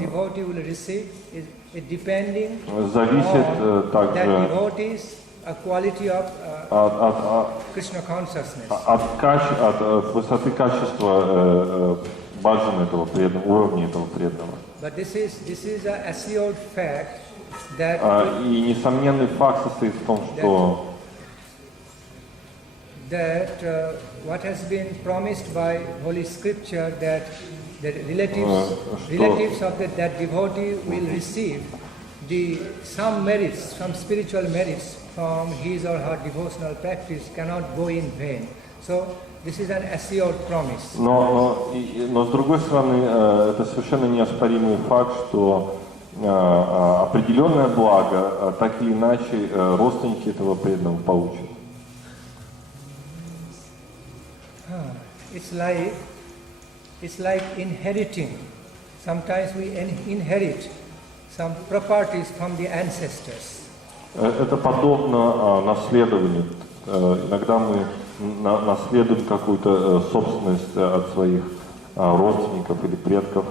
devotee will receive is depending зависит on также that devotee's quality of Krishna consciousness. от высоты качества баджана этого преданного, уровня этого преданного. But this is an assured fact that И несомненный факт состоит в том, что what has been promised by Holy Scripture, that the relatives of that devotee will receive some merits, some spiritual merits from his or her devotional practice cannot go in vain. So this is an assured promise. Но с другой стороны, это совершенно неоспоримый факт, что определенное благо, так или иначе, родственники этого преданного получат. It's like inheriting. Sometimes we inherit some properties from the ancestors. Это подобно наследованию. Иногда мы наследуем какую-то собственность от своих родственников или предков.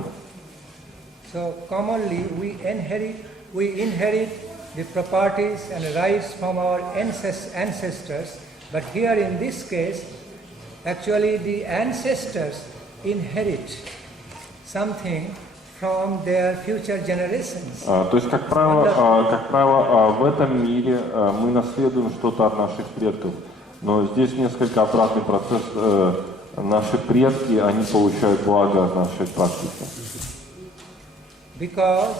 So commonly we inherit the properties and rights from our ancestors, but here in this case, actually the ancestors inherit something from their future generations. То есть, как правило, в этом мире мы наследуем что-то от наших предков. Но здесь несколько обратный процесс. Наши предки, они получают благо от нашей практики. Because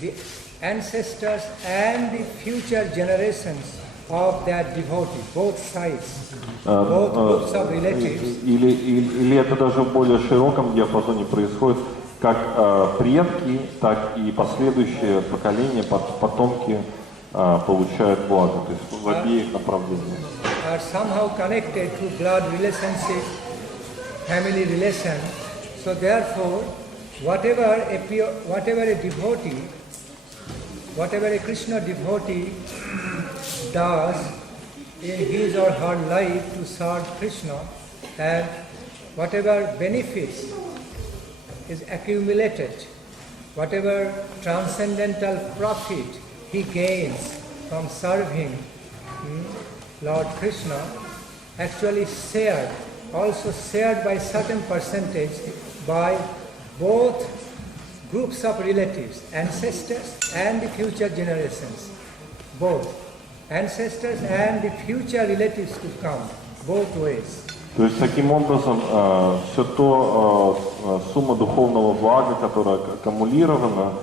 the ancestors and the future generations of that devotee, both sides, both groups of relatives. Или это даже в более широком диапазоне происходит, как предки, так и последующие поколения, потомки получают благо, то есть в обеих направлениях. Are somehow connected to blood relationship, family relation. So therefore, whatever a devotee, whatever a Krishna devotee does in his or her life to serve Krishna, and whatever benefits is accumulated, whatever transcendental profit he gains from serving Lord Krishna, actually also shared by certain percentage by both groups of relatives, ancestors and the future generations, both ancestors and the future relatives to come, both ways. То есть таким образом все то сумма духовного блага, которая аккумулирована,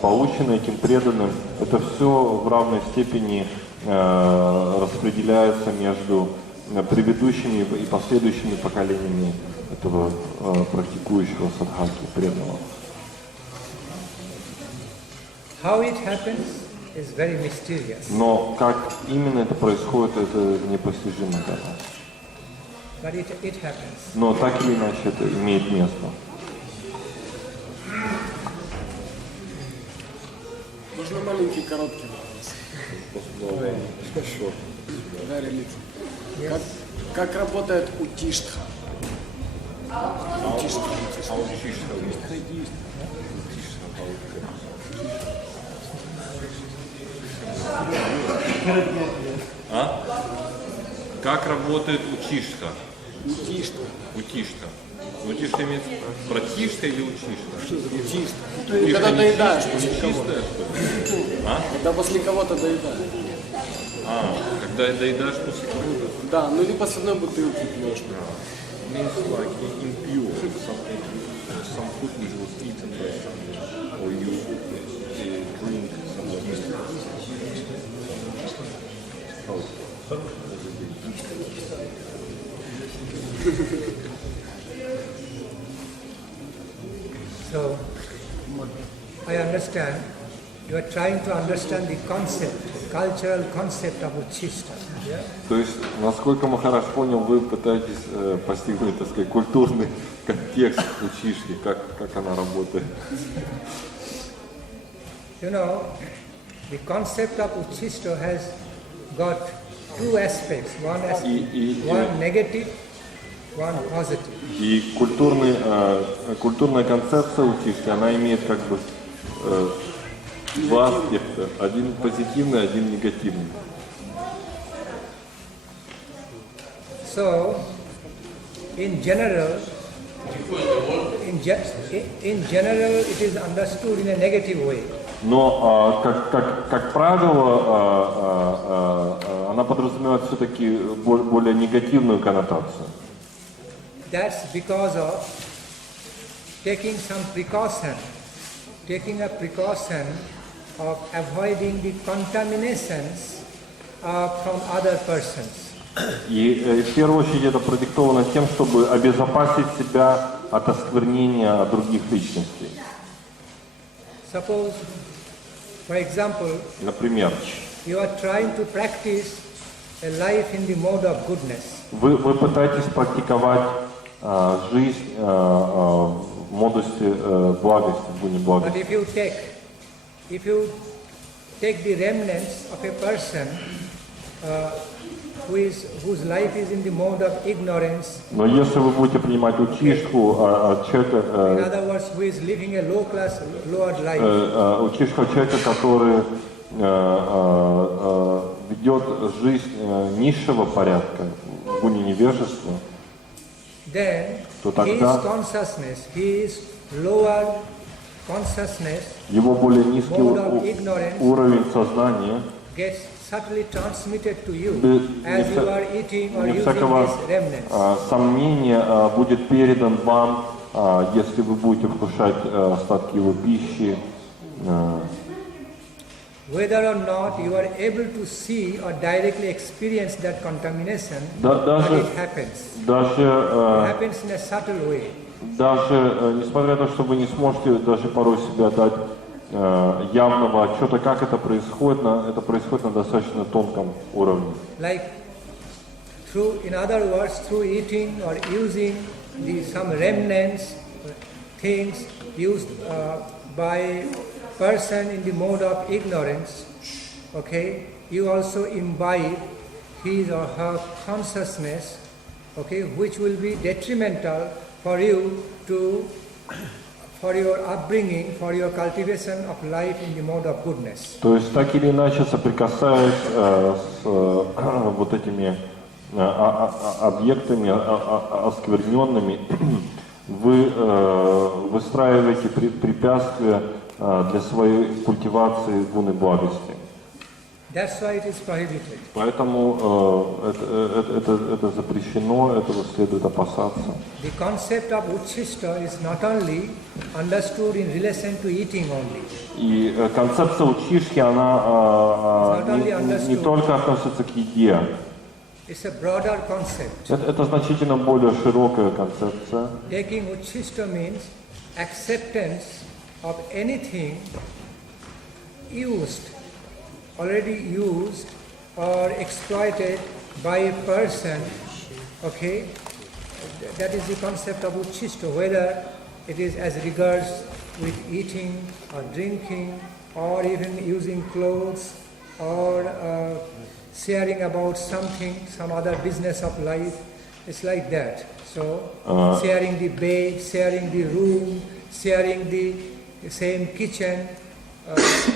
получена этим преданным, это все в равной степени распределяется между предыдущими и последующими поколениями этого практикующего садхаки, преданного. How it happens is very mysterious. Но как именно это происходит, это непостижимо для нас. But it happens. Но так или иначе это имеет место. Можно маленький короткий вопрос? Very little. Yes. Как работает утиштха? Как работает утишка? Утиштха. Утишка. Утишка имеется братишка или утишка? Что за утиштха? Когда доедаешь после кого-то. Когда после кого-то доедаешь. Когда доедаешь после кого-то? Да, ну либо с одной бутылки пьешь. Means like impure, some food which was eaten by someone, or you drink some So, I understand you are trying to understand the concept, cultural concept of Uchishta. Yeah? То есть, насколько Махарадж понял, вы пытаетесь постигнуть, так сказать, культурный контекст учишки, как она работает. You know, the concept of Uchishta has got two aspects. One negative, one positive. И культурная концепция учишки, она имеет как бы два аспекта. Один позитивный, один негативный. So, in general, it is understood in a negative way. Но, как правило, она подразумевает все-таки более негативную коннотацию. That's because of taking a precaution of avoiding the contaminations from other persons. И в первую очередь это продиктовано тем, чтобы обезопасить себя от осквернения других личностей. Suppose, for example, например, you are trying to practice a life in the mode of goodness. Вы пытаетесь практиковать жизнь в модусте благости, в гуне благости. But if you take the remnants of a person whose life is in the mode of ignorance, но если вы будете принимать учишку от человека, in other words, who is living a lowered life, учишку от человека, который ведет жизнь низшего порядка, в гуне невежества, то his тогда consciousness, his lower consciousness его более низкий mode of ignorance уровень сознания gets subtly transmitted to you без as you are eating or using всякого these remnants. сомнения будет передан вам, если вы будете вкушать остатки его пищи. Whether or not you are able to see or directly experience that contamination, but it happens. It happens in a subtle way. Даже несмотря на то, что вы не сможете даже порой себе дать явного отчета, как это происходит на достаточно тонком уровне. Like in other words, through eating or using some remnants, things used by person in the mode of ignorance, okay, you also imbibe his or her consciousness, okay, which will be detrimental for you for your upbringing, for your cultivation of life in the mode of goodness. То есть так или иначе, соприкасаясь с вот этими объектами оскверненными, вы выстраиваете препятствия для своей культивации гуны благости. That's why it is prohibited. Поэтому это запрещено, этого следует опасаться. The concept of uchishta is not only understood in relation to eating only. И концепция учишки, она не только относится к еде. It's a broader concept. Это значительно более широкая концепция. Taking uchishta means acceptance of anything already used or exploited by a person, okay? That is the concept of uchishta, whether it is as regards with eating or drinking or even using clothes or sharing about something, some other business of life. It's like that. So, sharing the bed, sharing the room, sharing the same kitchen,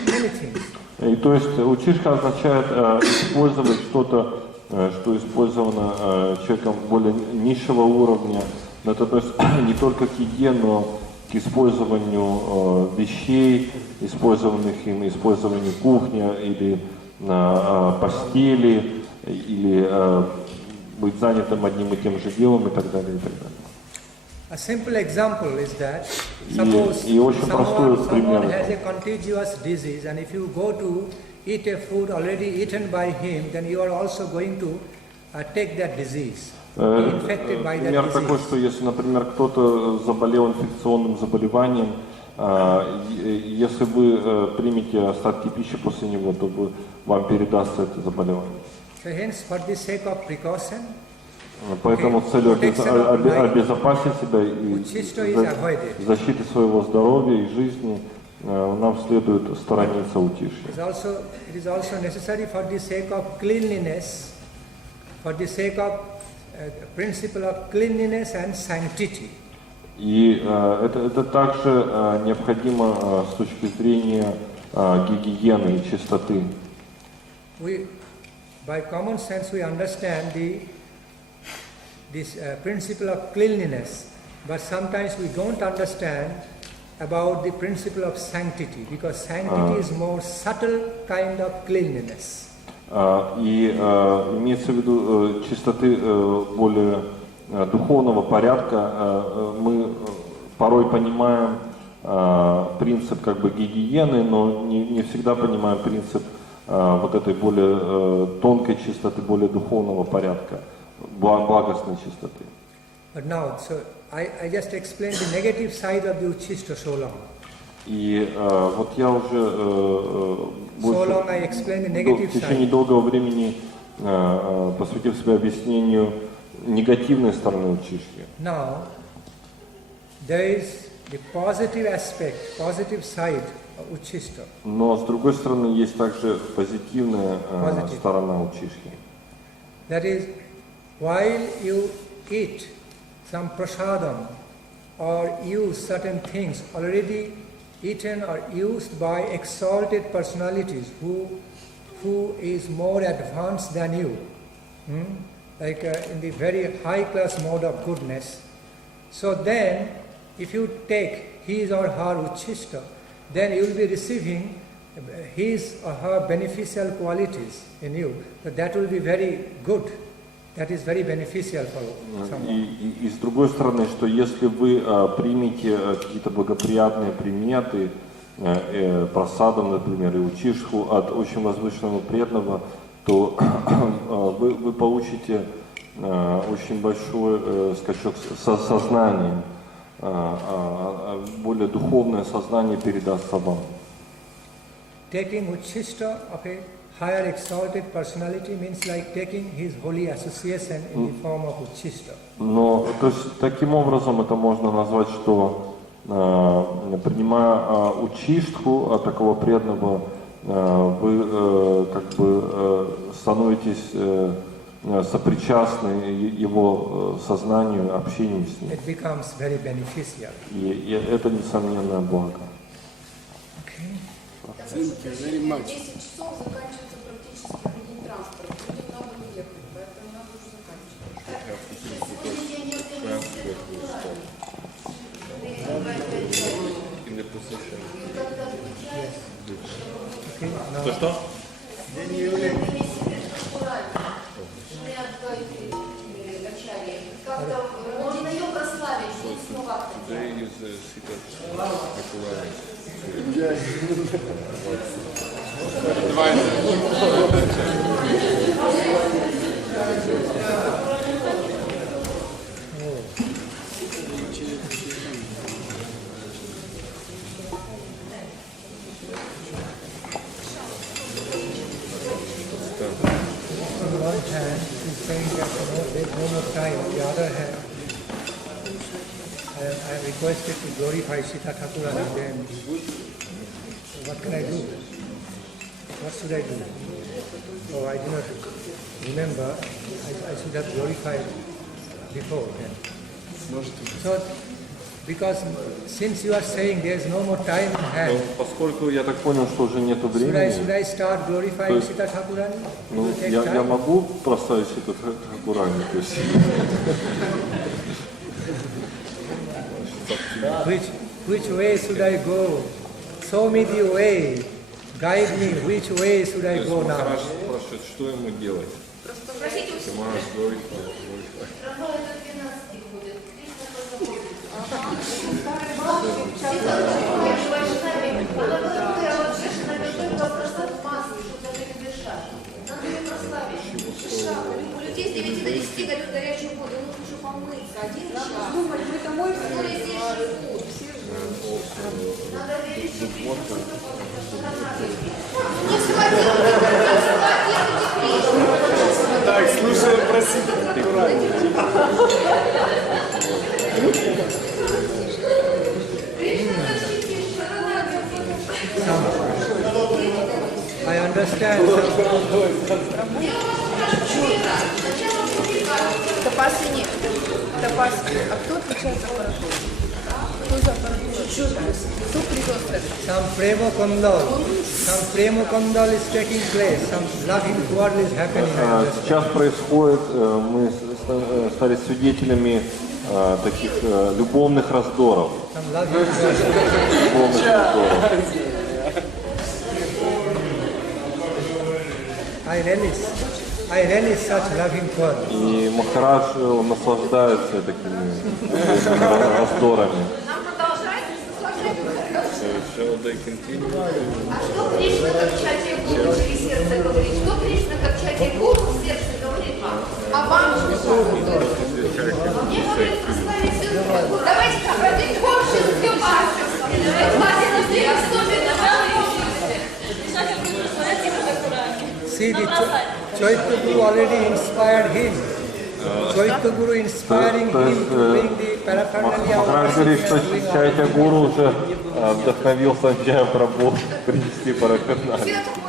many things. И то есть учишка означает использовать что-то, что использовано человеком более низшего уровня. Это относится не только к еде, но к использованию вещей, использованию кухни или постели, или быть занятым одним и тем же делом и так далее, и так далее. A simple example is that suppose someone has a contagious disease, and if you go to eat a food already eaten by him, then you are also going to take that disease, infected by that disease. Пример такой, что если, например, кто-то заболел инфекционным заболеванием, если вы примете остатки пищи после него, то вам передастся это заболевание. So hence, for the sake of precaution, поэтому с целью обезопасить себя и защиты своего здоровья и жизни нам следует сторониться утишья. It is also necessary for the sake of cleanliness, for the sake of principle of cleanliness and sanctity. И это также необходимо с точки зрения гигиены и чистоты. By common sense, we understand this principle of cleanliness, but sometimes we don't understand about the principle of sanctity, because sanctity is more subtle kind of cleanliness. И имеется в виду чистоты более духовного порядка. Мы порой понимаем принцип как бы гигиены, но не всегда понимаем принцип вот этой более тонкой чистоты, более духовного порядка, благостной чистоты. But now, so I just explained the negative side of the uchishta so long. И вот я уже в течение долгого времени посвятил себя объяснению негативной стороны учишки. Now, there is the positive aspect, positive side of uchishta. Но с другой стороны есть также позитивная сторона учишки. That is, while you eat some prasadam or use certain things already eaten or used by exalted personalities who is more advanced than you, like in the very high class mode of goodness, So then, if you take his or her uchishta, then you will be receiving his or her beneficial qualities in you. So that will be very good. That is very beneficial for someone. И с другой стороны, что если вы примете какие-то благоприятные приметы, просадом, например, и учишку от очень возвышенного преданного, то вы получите очень большой скачок сознания, более духовное сознание передастся вам. Taking uchishta of a higher exalted personality means like taking his holy association in the form of uchishta. Но то есть, таким образом это можно назвать, что принимая учиштху от такого преданного, вы как бы становитесь сопричастны его сознанию, общению с ним. It becomes very beneficial. И это несомненное благо. Thank you very much. 10 часов заканчивается практически один транспорт. Люди много не ехали, поэтому надо уже Что заканчивать. что? Как-то можно ее прославить, что слова. On the one hand, he's saying that there's no more time. On the other hand, I am requested to glorify Sita Thakurani. Then what can I do? What should I do? Oh, I do not remember. I should have glorified before then. So, because since you are saying there is no more time in hand, Поскольку я так понял, что уже нету should времени, I start glorifying Sita Thakurani? It ну, will take я time. могу прославить Ситу Тхакурани, то есть Which way should I go? Show me the way. Guide me. Which way should I go now? Махарадж спрашивает, что ему делать? Просто спросите у себя. Махарадж говорит, Равно это 12 будет. У людей с 9 до 10 дают горячую воду, нужно уже помыться. Один час. Думать, мы это моем, которые здесь живут. Все живут. Надо верить, что не схватил, Так, слушаем про себя. I understand. Топаси нет. Топаси. А кто отвечает за аппаратуру? Кто за аппаратуру? Кто привез это? Some prema kondal is taking place. Some loving quarrel is happening. I understand. сейчас происходит, мы стали свидетелями таких любовных раздоров. Some loving quarrel. Любовных раздоров. I relish such loving quarrel. И Махарадж он наслаждается такими раздорами. Нам продолжать? Shall they continue? А что Кришна, как чатья гуру через сердце говорит? Что Кришна, как чатья гуру в сердце говорит вам? А вам что? Мне говорит прославить всю гуру. Давайте так, родить общество ваше. Давайте хватит на все основе на See, the Chaitya Guru already inspired him. Chaitya Guru inspiring him to bring the paraphernalia of Махарадж говорит, что doing Чайтя Гуру уже вдохновился Джая Прабху принести параферналию. все.